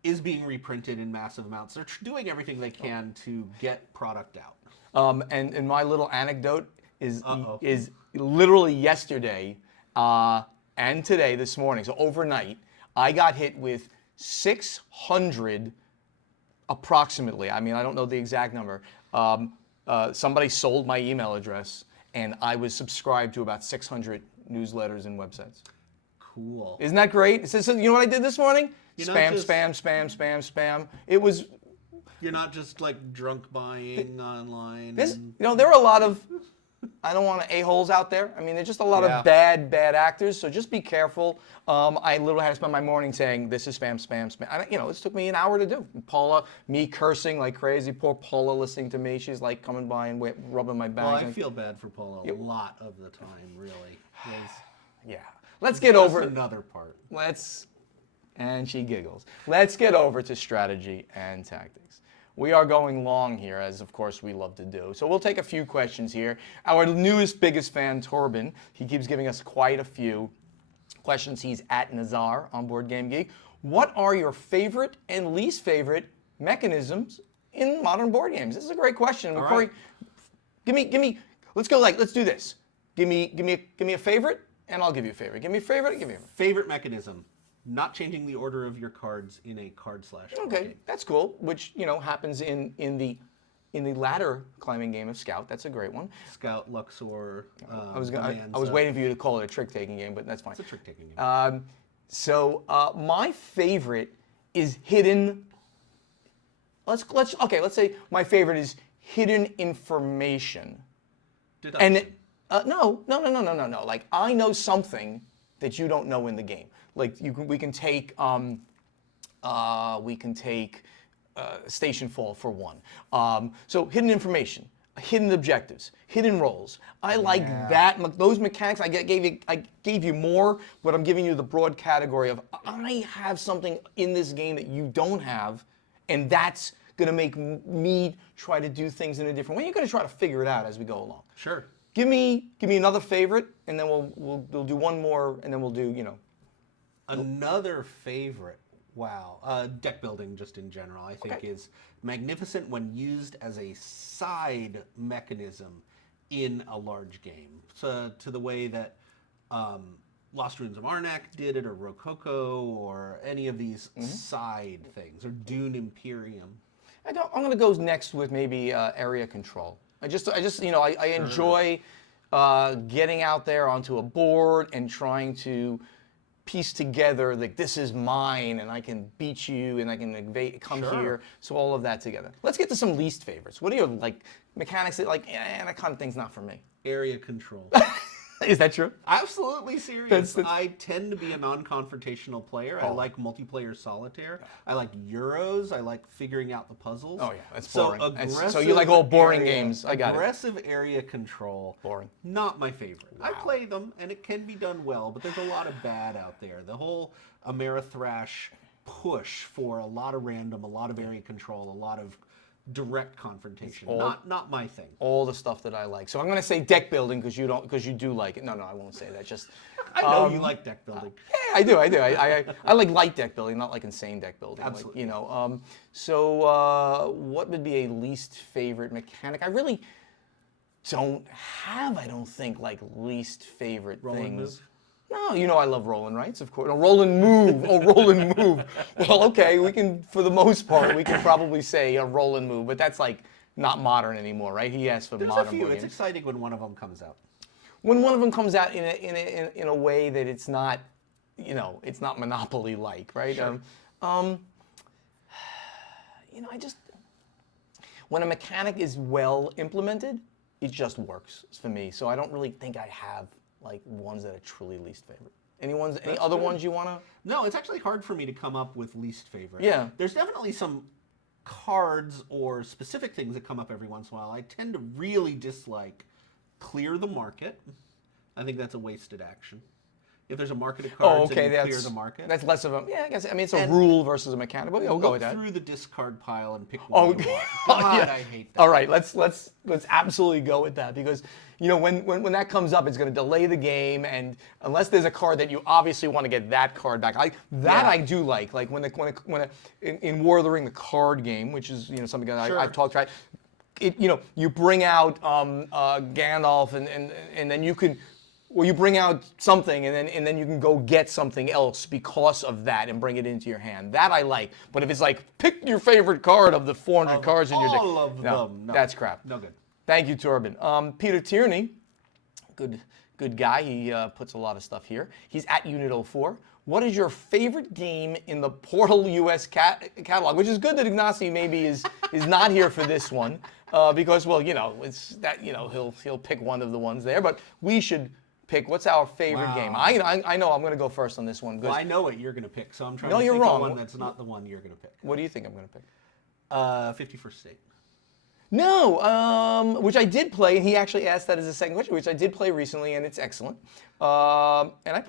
Is being reprinted in massive amounts. They're doing everything they can to get product out. And my little anecdote is literally yesterday and today, this morning, so overnight, I got hit with 600 approximately. I mean, I don't know the exact number. Somebody sold my email address, and I was subscribed to about 600 newsletters and websites. Cool. Isn't that great? It says, you know what I did this morning? You're Spam. It was... You're not just like drunk buying online. There are a lot of, I don't want to a-holes out there. I mean, there's just a lot of bad actors. So just be careful. I literally had to spend my morning saying, this is spam. This took me an hour to do. Paula, me cursing like crazy. Poor Paula listening to me. She's like coming by and rubbing my back. Well, I feel bad for Paula a lot of the time, really. Yeah. Let's get over another part. And she giggles. Let's get over to strategy and tactics. We are going long here, as of course we love to do. So we'll take a few questions here. Our newest, biggest fan, Torben, he keeps giving us quite a few questions. He's at Nazar on Board Game Geek. What are your favorite and least favorite mechanisms in modern board games? This is a great question. Corey, give me. Let's do this. Give me a favorite, and I'll give you a favorite. Give me a favorite, and give me a favorite mechanism. Not changing the order of your cards in a card slash. Okay, that's cool. Which happens in the ladder climbing game of Scout. That's a great one. Scout, Luxor. I was waiting for you to call it a trick taking game, but that's fine. It's a trick taking game. So my favorite is hidden. Let's say my favorite is hidden information. Deduction. And no. Like I know something that you don't know in the game. Like we can take Station Fall for one. So hidden information, hidden objectives, hidden roles. I like that. Those mechanics. I gave you more, but I'm giving you the broad category of I have something in this game that you don't have, and that's gonna make me try to do things in a different way. You're gonna try to figure it out as we go along. Sure. Give me another favorite, and then we'll do one more, and then we'll do Another favorite, wow, deck building just in general, I think is magnificent when used as a side mechanism in a large game. So to the way that Lost Ruins of Arnak did it, or Rococo, or any of these side things, or Dune Imperium. I'm going to go next with maybe area control. I enjoy getting out there onto a board and trying to piece together like this is mine and I can beat you and I can come here. So all of that together. Let's get to some least favorites. What are your mechanics that that kind of thing's not for me? Area control. Is that true? Absolutely serious. I tend to be a non-confrontational player. I like multiplayer solitaire. I like Euros. I like figuring out the puzzles. Oh yeah, that's boring. So you like all boring games. I got it. Aggressive area control. Boring. Not my favorite. Wow. I play them and it can be done well, but there's a lot of bad out there. The whole Amerithrash push for a lot of random, a lot of area control, a lot of direct confrontation. Not my thing. All the stuff that I like. So I'm going to say deck building because you do like it. No, I won't say that. Just I know you like deck building. Yeah, I do. I like light deck building, not like insane deck building. Absolutely. What would be a least favorite mechanic? I really don't have. I don't think least favorite Roll and things. move? No, I love roll and rights, of course. No, roll and move. Oh, roll and move. Well, okay, we can, for the most part, we can probably say a roll and move, but that's not modern anymore, right? He asked for There's modern a few. board It's games. exciting when one of them comes out. When one of them comes out in a way that it's not, it's not Monopoly-like, right? Sure. when a mechanic is well implemented, it just works for me. So I don't really think I have like ones that are truly least favorite. Any other ones you want to? No, it's actually hard for me to come up with least favorite. Yeah. There's definitely some cards or specific things that come up every once in a while. I tend to really dislike clear the market. I think that's a wasted action. If there's a market of cards and you clear the market. That's less of a, yeah, I guess, I mean, it's a rule versus a mechanic, but we'll go with that. Look through the discard pile and pick one you want. God, I hate that. All right, let's absolutely go with that, because when that comes up, it's going to delay the game, and unless there's a card that you obviously want to get that card back, I do like in War of the Ring, the card game, which is something that I've talked about. You bring out Gandalf, and then you can. Well, you bring out something, and then you can go get something else because of that and bring it into your hand. That I like. But if it's like, pick your favorite card of the 400 cards in your deck. All of them. No, that's crap. No good. Thank you, Torben. Peter Tierney, good guy. He puts a lot of stuff here. He's at Unit 04. What is your favorite game in the Portal US catalog? Which is good that Ignacy maybe is not here for this one, because it's that he'll pick one of the ones there. But we should pick what's our favorite game. I know I'm going to go first on this one. Well, I know what you're going to pick, so I'm trying to think of one that's not the one you're going to pick. What do you think I'm going to pick? 51st State. No, which I did play, and he actually asked that as a second question, which I did play recently, and it's excellent. And I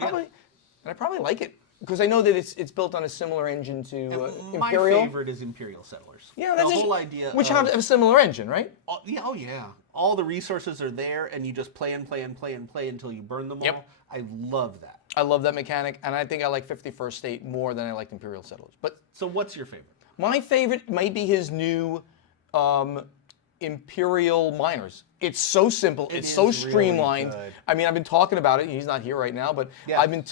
probably like it, because I know that it's built on a similar engine to Imperial. My favorite is Imperial Settlers. Yeah, that's the whole idea. Which have a similar engine, right? Oh yeah. All the resources are there, and you just play until you burn them all. I love that. I love that mechanic, and I think I like 51st State more than I liked Imperial Settlers. But so, what's your favorite? My favorite might be his new Imperial Miners. It's so simple. It's so streamlined. Really good. I mean, I've been talking about it. He's not here right now, but I've been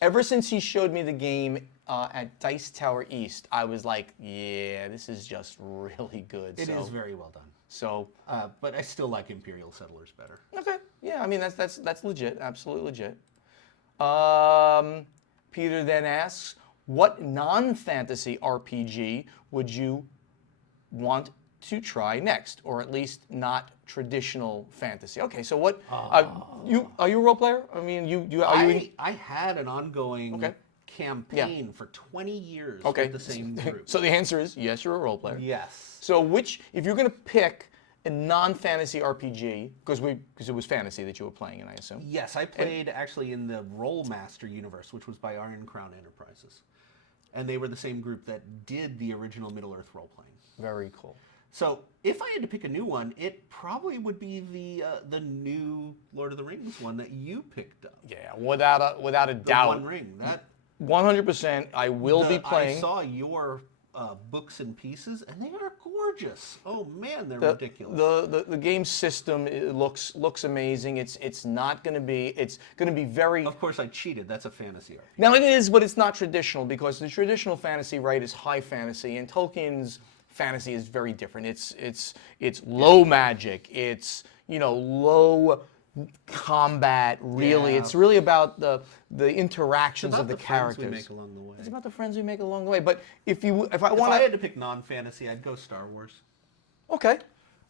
ever since he showed me the game at Dice Tower East. I was like, yeah, this is just really good. It is very well done. So, but I still like Imperial Settlers better. Okay. Yeah, I mean that's legit. Absolutely legit. Peter then asks, what non-fantasy RPG would you want to try next, or at least not traditional fantasy? Okay, so what? Are you a role player? I mean, I had an ongoing campaign for 20 years with the same group. So the answer is yes, you're a role player. Yes. So if you're going to pick a non-fantasy RPG, because it was fantasy that you were playing in, I assume. Yes, I played actually in the Rollmaster universe, which was by Iron Crown Enterprises, and they were the same group that did the original Middle Earth role playing. Very cool. So if I had to pick a new one, it probably would be the new Lord of the Rings one that you picked up. Yeah, without a doubt. One Ring. That 100%. I will be playing. I saw your books and pieces, and they are gorgeous. Oh man, they're ridiculous. The game system looks amazing. It's going to be very. Of course, I cheated. That's a fantasy RPG. Now it is, but it's not traditional, because the traditional fantasy, right, is high fantasy, and Tolkien's fantasy is very different. It's low magic. It's low combat. Really, it's really about the interactions of the characters. Friends we make along the way. It's about the friends we make along the way. But if I had to pick non-fantasy, I'd go Star Wars. Okay.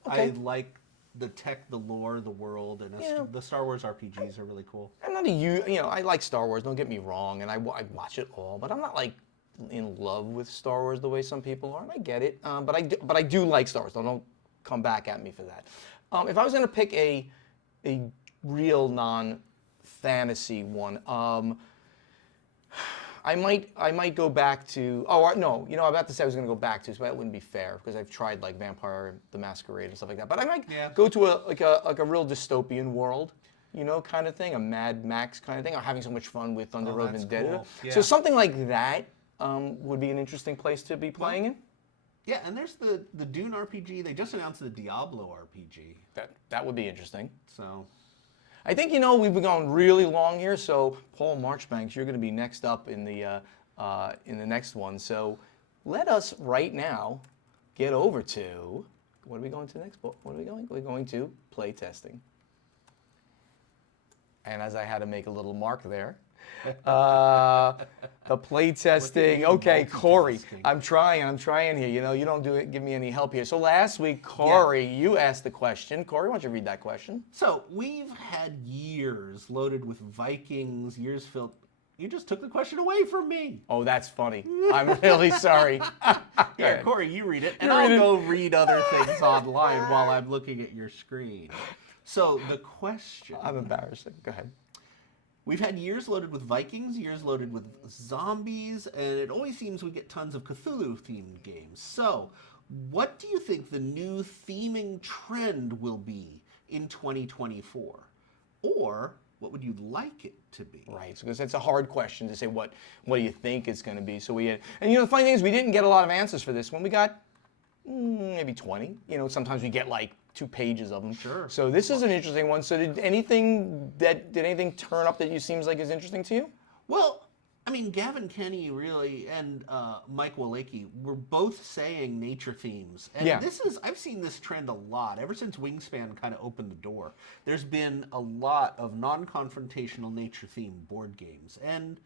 I like the tech, the lore, the world, and the Star Wars RPGs are really cool. I'm not I like Star Wars. Don't get me wrong, and I watch it all, but I'm not like in love with Star Wars the way some people are, and I get it. But I do like Star Wars. Don't come back at me for that. If I was going to pick a real non-fantasy one, I might go back to. Oh no, I'm about to say I was going to go back to, so that wouldn't be fair, because I've tried like Vampire the Masquerade and stuff like that. But I might go to a real dystopian world, kind of thing, a Mad Max kind of thing. I'm having so much fun with Thunder Road Vendetta. Cool. Yeah. So something like that would be an interesting place to be playing in. Yeah, and there's the Dune RPG. They just announced the Diablo RPG. That would be interesting. So, I think we've been going really long here. So Paul Marchbanks, you're going to be next up in the next one. So let us right now get over to what are we going to next? What are we going? We're going to play testing. And as I had to make a little mark there, The play testing. you Okay, Corey. multitasking. I'm trying here. You don't give me any help here. So last week, Corey, you asked the question. Corey, why don't you read that question? So we've had years loaded with Vikings, years filled. You just took the question away from me. Oh, that's funny. I'm really sorry. Here, Corey, you read it, and You I'll read it. go read other things online while I'm looking at your screen. So the question. I'm embarrassed. Go ahead. We've had years loaded with Vikings, years loaded with zombies, and it always seems we get tons of Cthulhu-themed games. So, what do you think the new theming trend will be in 2024? Or, what would you like it to be? Right, because it's a hard question to say what do you think it's going to be. So and the funny thing is we didn't get a lot of answers for this one. We got maybe 20. Sometimes we get like 2 pages of them. Sure. So this is an interesting one. So did anything turn up that seems like is interesting to you? Well, I mean, Gavin Kenny really and Mike Walecki were both saying nature themes. And Yeah. I've seen this trend a lot. Ever since Wingspan kind of opened the door, there's been a lot of non-confrontational nature-themed board games. And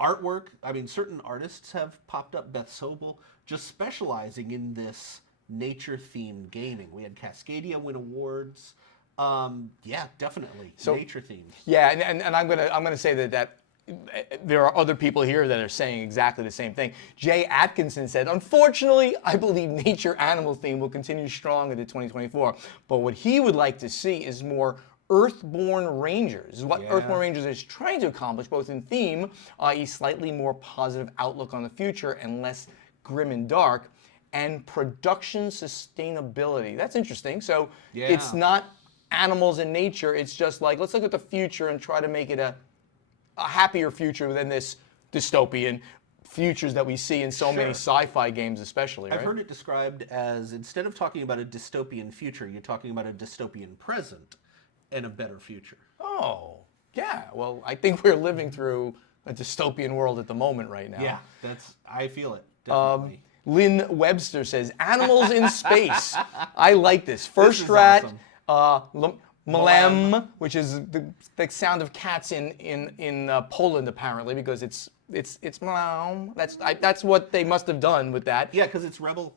artwork, I mean, certain artists have popped up, Beth Sobel, just specializing in this nature-themed gaming. We had Cascadia win awards. Yeah, definitely. So, nature themes. Yeah, and I'm gonna say that there are other people here that are saying exactly the same thing. Jay Atkinson said, unfortunately, I believe nature animal theme will continue strong into 2024. But what he would like to see is more Earthborn Rangers. What Earthborn Rangers is trying to accomplish, both in theme, i.e. slightly more positive outlook on the future and less grim and dark, and production sustainability. That's interesting. So it's not animals in nature. It's just like, let's look at the future and try to make it a happier future than this dystopian futures that we see in so many sci-fi games especially, right? I've heard it described as, instead of talking about a dystopian future, you're talking about a dystopian present and a better future. Oh, yeah. Well, I think we're living through a dystopian world at the moment right now. Yeah, I feel it, definitely. Lynn Webster says, animals in space. I like this. First is rat, awesome. Malem, which is the sound of cats in Poland apparently, because it's Malem. That's what they must have done with that. Yeah, because it's Rebel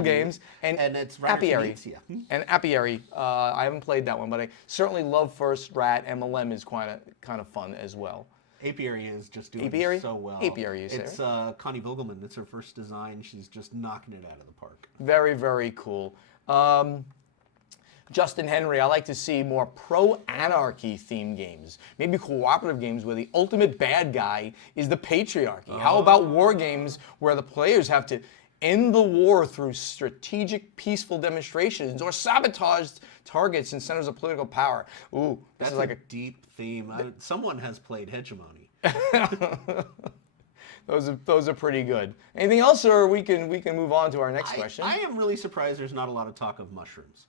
Games and it's Apiary. Yeah. And Apiary. I haven't played that one, but I certainly love First Rat, and Malem is kind of fun as well. Apiary is just doing so well. Apiary is It's Connie Vogelman. It's her first design. She's just knocking it out of the park. Very, very cool. Justin Henry, I like to see more pro-anarchy themed games. Maybe cooperative games where the ultimate bad guy is the patriarchy. How about war games where the players have to end the war through strategic, peaceful demonstrations or sabotage targets and centers of political power? Ooh, this That's is like a deep theme. Someone has played Hegemony. Those are pretty good. Anything else, or we can move on to our next question? I am really surprised there's not a lot of talk of mushrooms.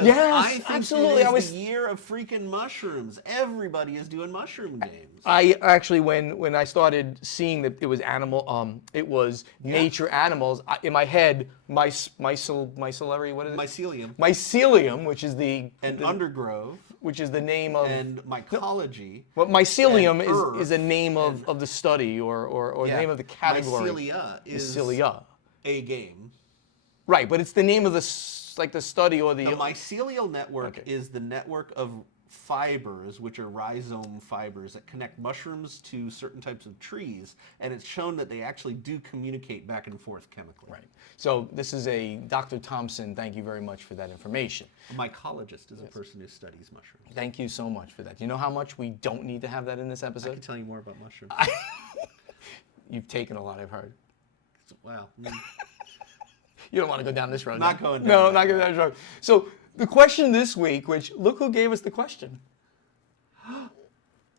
Yes, I think absolutely. It is the year of freaking mushrooms. Everybody is doing mushroom games. I actually, when I started seeing that it was nature animals, in my head, mycelium, what is it? Mycelium. Mycelium, which is the Undergrove. which is the name of. And mycology. Well, mycelium and is the name of the study or the name of the category. Mycelia is Mycelia. a game. Right, but it's the name of the study or the. The mycelial network is the network of fibers, which are rhizome fibers that connect mushrooms to certain types of trees, and it's shown that they actually do communicate back and forth chemically. Right. So this is a Dr. Thompson. Thank you very much for that information. A mycologist is a person who studies mushrooms. Thank you so much for that. You know how much we don't need to have that in this I episode? can tell you more about mushrooms. You've taken a lot, I've heard. Wow. You don't want to go down this road. Not going down No, that not going down this road. So the question this week, which look who gave us the question.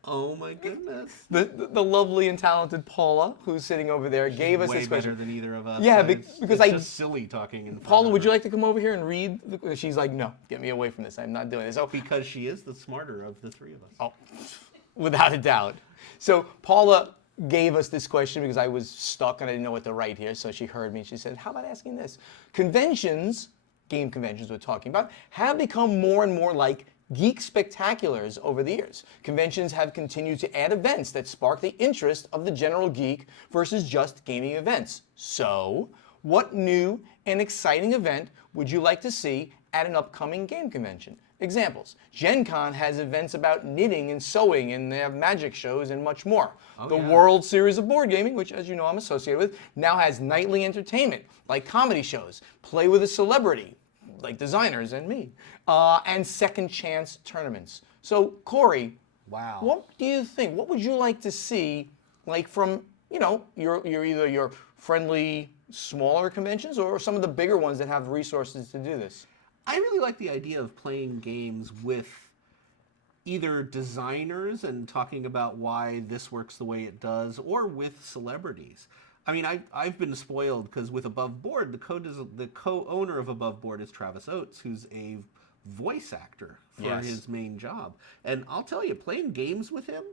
Oh my goodness. The lovely and talented Paula, who's sitting over there, gave us Way this question. better than either of us. Yeah, It's because just silly talking. In front Paula, of would her. you like to come over here and read? She's like, no, get me away from this. I'm not doing this. So, Because she is the smarter of the three of us. oh, without a doubt. So Paula gave us this question because I was stuck and I didn't know what to write here. So she heard me and she said, how about asking this? Conventions, game conventions we're talking about, have become more and more like geek spectaculars over the years. Conventions have continued to add events that spark the interest of the general geek versus just gaming events. So, what new and exciting event would you like to see at an upcoming game convention? Examples. Gen Con has events about knitting and sewing, and they have magic shows and much more. The World Series of Board Gaming, which, as you know, I'm associated with, now has nightly entertainment, like comedy shows, play with a celebrity, like designers and me, and second chance tournaments. So, Corey, Wow. what do you think? What would you like to see, like from, your either your friendly, smaller conventions or some of the bigger ones that have resources to do this? I really like the idea of playing games with either designers and talking about why this works the way it does, or with celebrities. I mean, I've been spoiled because with Above Board, the co-owner of Above Board is Travis Oates, who's a voice actor for his main job. And I'll tell you, playing games with him,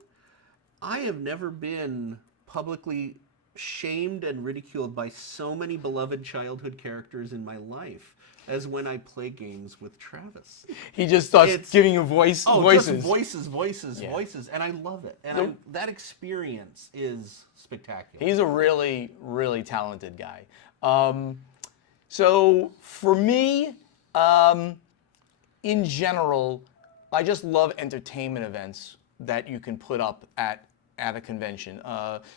I have never been publicly shamed and ridiculed by so many beloved childhood characters in my life as when I play games with Travis. He just starts giving you voices. Just voices, and I love it. And that experience is spectacular. He's a really, really talented guy. So for me, in general, I just love entertainment events that you can put up at a convention.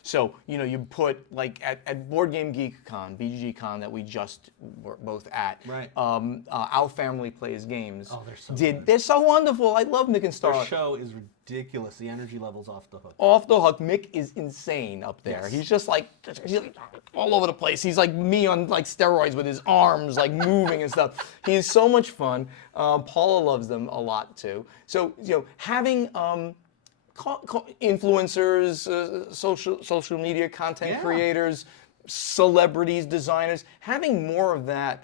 So, you put, like, at Board Game Geek Con, BGG Con, that we just were both at. Right. Our Family Plays Games. Oh, they're so good. They're so wonderful. I love Mick and Star. Their show is ridiculous. The energy level's off the hook. Off the hook. Mick is insane up there. Yes. He's just like all over the place. He's like me on like steroids with his arms like moving and stuff. He is so much fun. Paula loves them a lot too. So, having influencers, social media content creators, celebrities, designers, having more of that,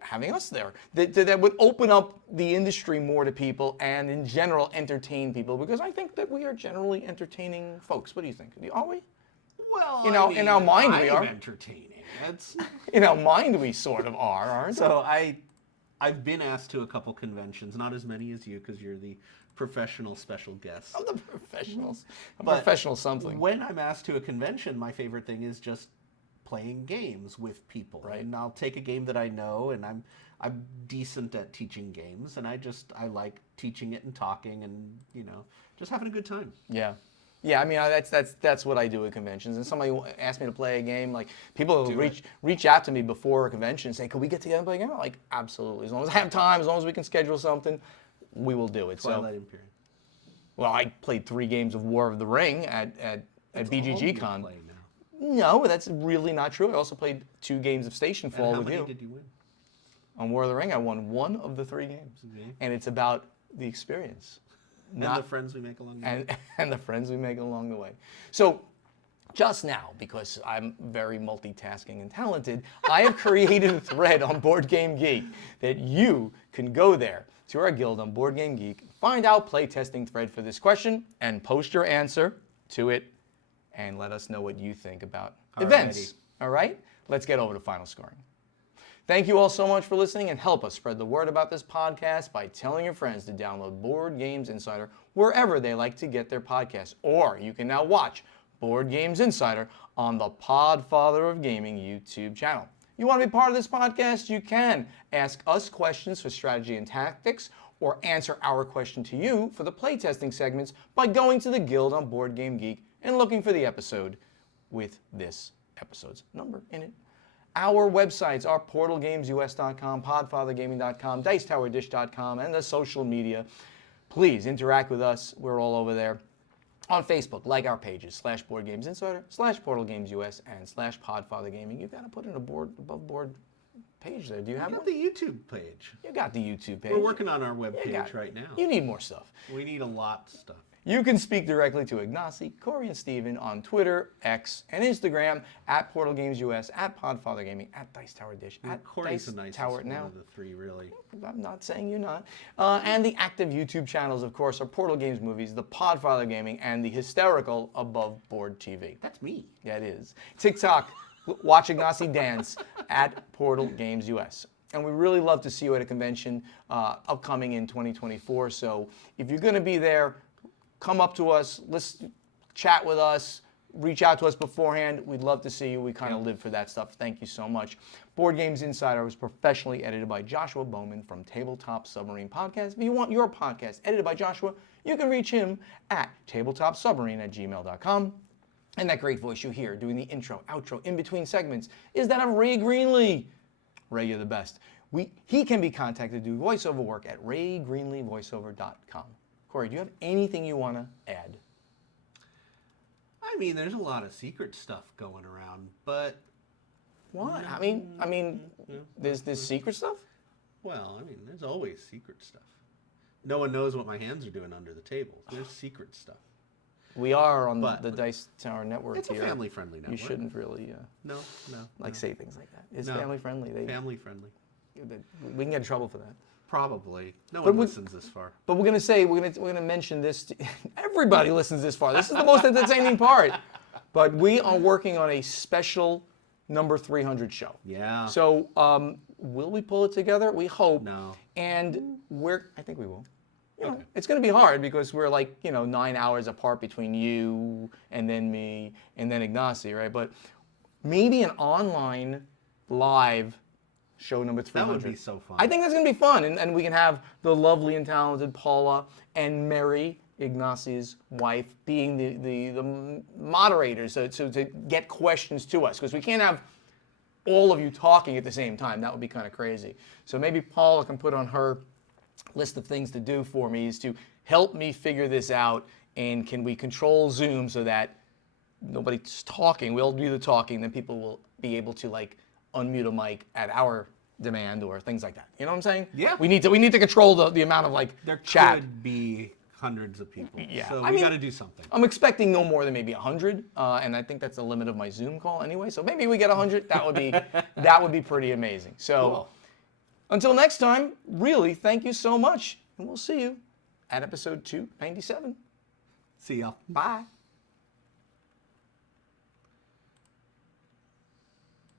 having us there, that would open up the industry more to people and in general entertain people, because I think that we are generally entertaining folks. What do you think? Are we? Well, in our mind we are. Entertaining. That's in our mind we sort of are, aren't we? So I've been asked to a couple conventions, not as many as you because you're the professional special guest. I'm the professionals. I'm But professional something. When I'm asked to a convention, my favorite thing is just playing games with people. Right. And I'll take a game that I know, and I'm decent at teaching games, and I like teaching it and talking and just having a good time. Yeah. Yeah, I mean that's what I do at conventions. And somebody asks me to play a game, like people will reach out to me before a convention and say, "Could we get together and play a game?" I'm like, absolutely. As long as I have time, as long as we can schedule something, we will do it. Twilight Imperium. Well, I played 3 games of War of the Ring at BGG Con. No, that's really not true. I also played 2 games of Station Fall with you. How many did you win? On War of the Ring, I won 1 of the 3 games. Okay. And it's about the experience. And the friends we make along the way. And the friends we make along the way. So just now, because I'm very multitasking and talented, I have created a thread on Board Game Geek that you can go there to our guild on Board Game Geek, find our playtesting thread for this question, and post your answer to it, and let us know what you think about events. All right? Let's get over to final scoring. Thank you all so much for listening, and help us spread the word about this podcast by telling your friends to download Board Games Insider wherever they like to get their podcasts. Or you can now watch Board Games Insider on the Podfather of Gaming YouTube channel. You want to be part of this podcast? You can ask us questions for strategy and tactics, or answer our question to you for the playtesting segments by going to the guild on Board Game Geek and looking for the episode with this episode's number in it. Our websites are portalgamesus.com, podfathergaming.com, dicetowerdish.com, and the social media. Please interact with us. We're all over there. On Facebook, like our pages, /BoardGamesInsider, /PortalGamesUS, and /PodfatherGaming. You've got to put in a above board page there. Do you have one? The YouTube page. You got the YouTube page. We're working on our web page right now. You need more stuff. We need a lot of stuff. You can speak directly to Ignacy, Corey, and Steven on Twitter, X, and Instagram at PortalGamesUS, at PodfatherGaming, at DicetowerDish, at Corey's the nicest Tower one Now. of the 3, really. I'm not saying you're not. And the active YouTube channels, of course, are Portal Games Movies, the Podfather Gaming, and the hysterical Above Board TV. That's me. Yeah, it is. TikTok, watch Ignacy dance at Portal Games US. And we really love to see you at a convention upcoming in 2024. So if you're going to be there, come up to us, let's chat with us, reach out to us beforehand. We'd love to see you. We kind of live for that stuff. Thank you so much. Board Games Insider was professionally edited by Joshua Bowman from Tabletop Submarine Podcast. If you want your podcast edited by Joshua, you can reach him at tabletopsubmarine@gmail.com. And that great voice you hear doing the intro, outro, in between segments is that of Ray Greenlee. Ray, you're the best. He can be contacted to do voiceover work at raygreenleevoiceover.com. Corey, do you have anything you want to add? I mean, there's a lot of secret stuff going around, but What? I mean, there's this secret stuff? well, I mean, there's always secret stuff. No one knows what my hands are doing under the table. There's secret stuff. We are on But- the Dice Tower network It's a here. family-friendly network. You shouldn't really No. say things like that. It's No. family friendly. Family-friendly. We can get in trouble for that. Probably. No But one we- listens this far. But we're gonna mention this. Everybody listens this far. This is the most entertaining part. But we are working on a special number 300 show. Yeah. So will we pull it together? We hope. No. And I think we will. You know, Okay. it's going to be hard because we're 9 hours apart between you and then me and then Ignacy, right? But maybe an online live show number 300. That would be so fun. I think that's going to be fun. And we can have the lovely and talented Paula and Mary, Ignacy's wife, being the moderators so to get questions to us. Because we can't have all of you talking at the same time. That would be kind of crazy. So maybe Paula can put on her list of things to do for me is to help me figure this out. And can we control Zoom so that nobody's talking? We'll do the talking, then people will be able to unmute a mic at our demand or things like that. You know what I'm saying? Yeah. We need to control the amount of there chat. could be hundreds of people. Yeah. So I we mean, got to do something. I'm expecting no more than maybe 100, and I think that's the limit of my Zoom call anyway. So maybe we get 100. That would be pretty amazing. So Cool. until next time, really, thank you so much, and we'll see you at episode 297. See y'all. Bye.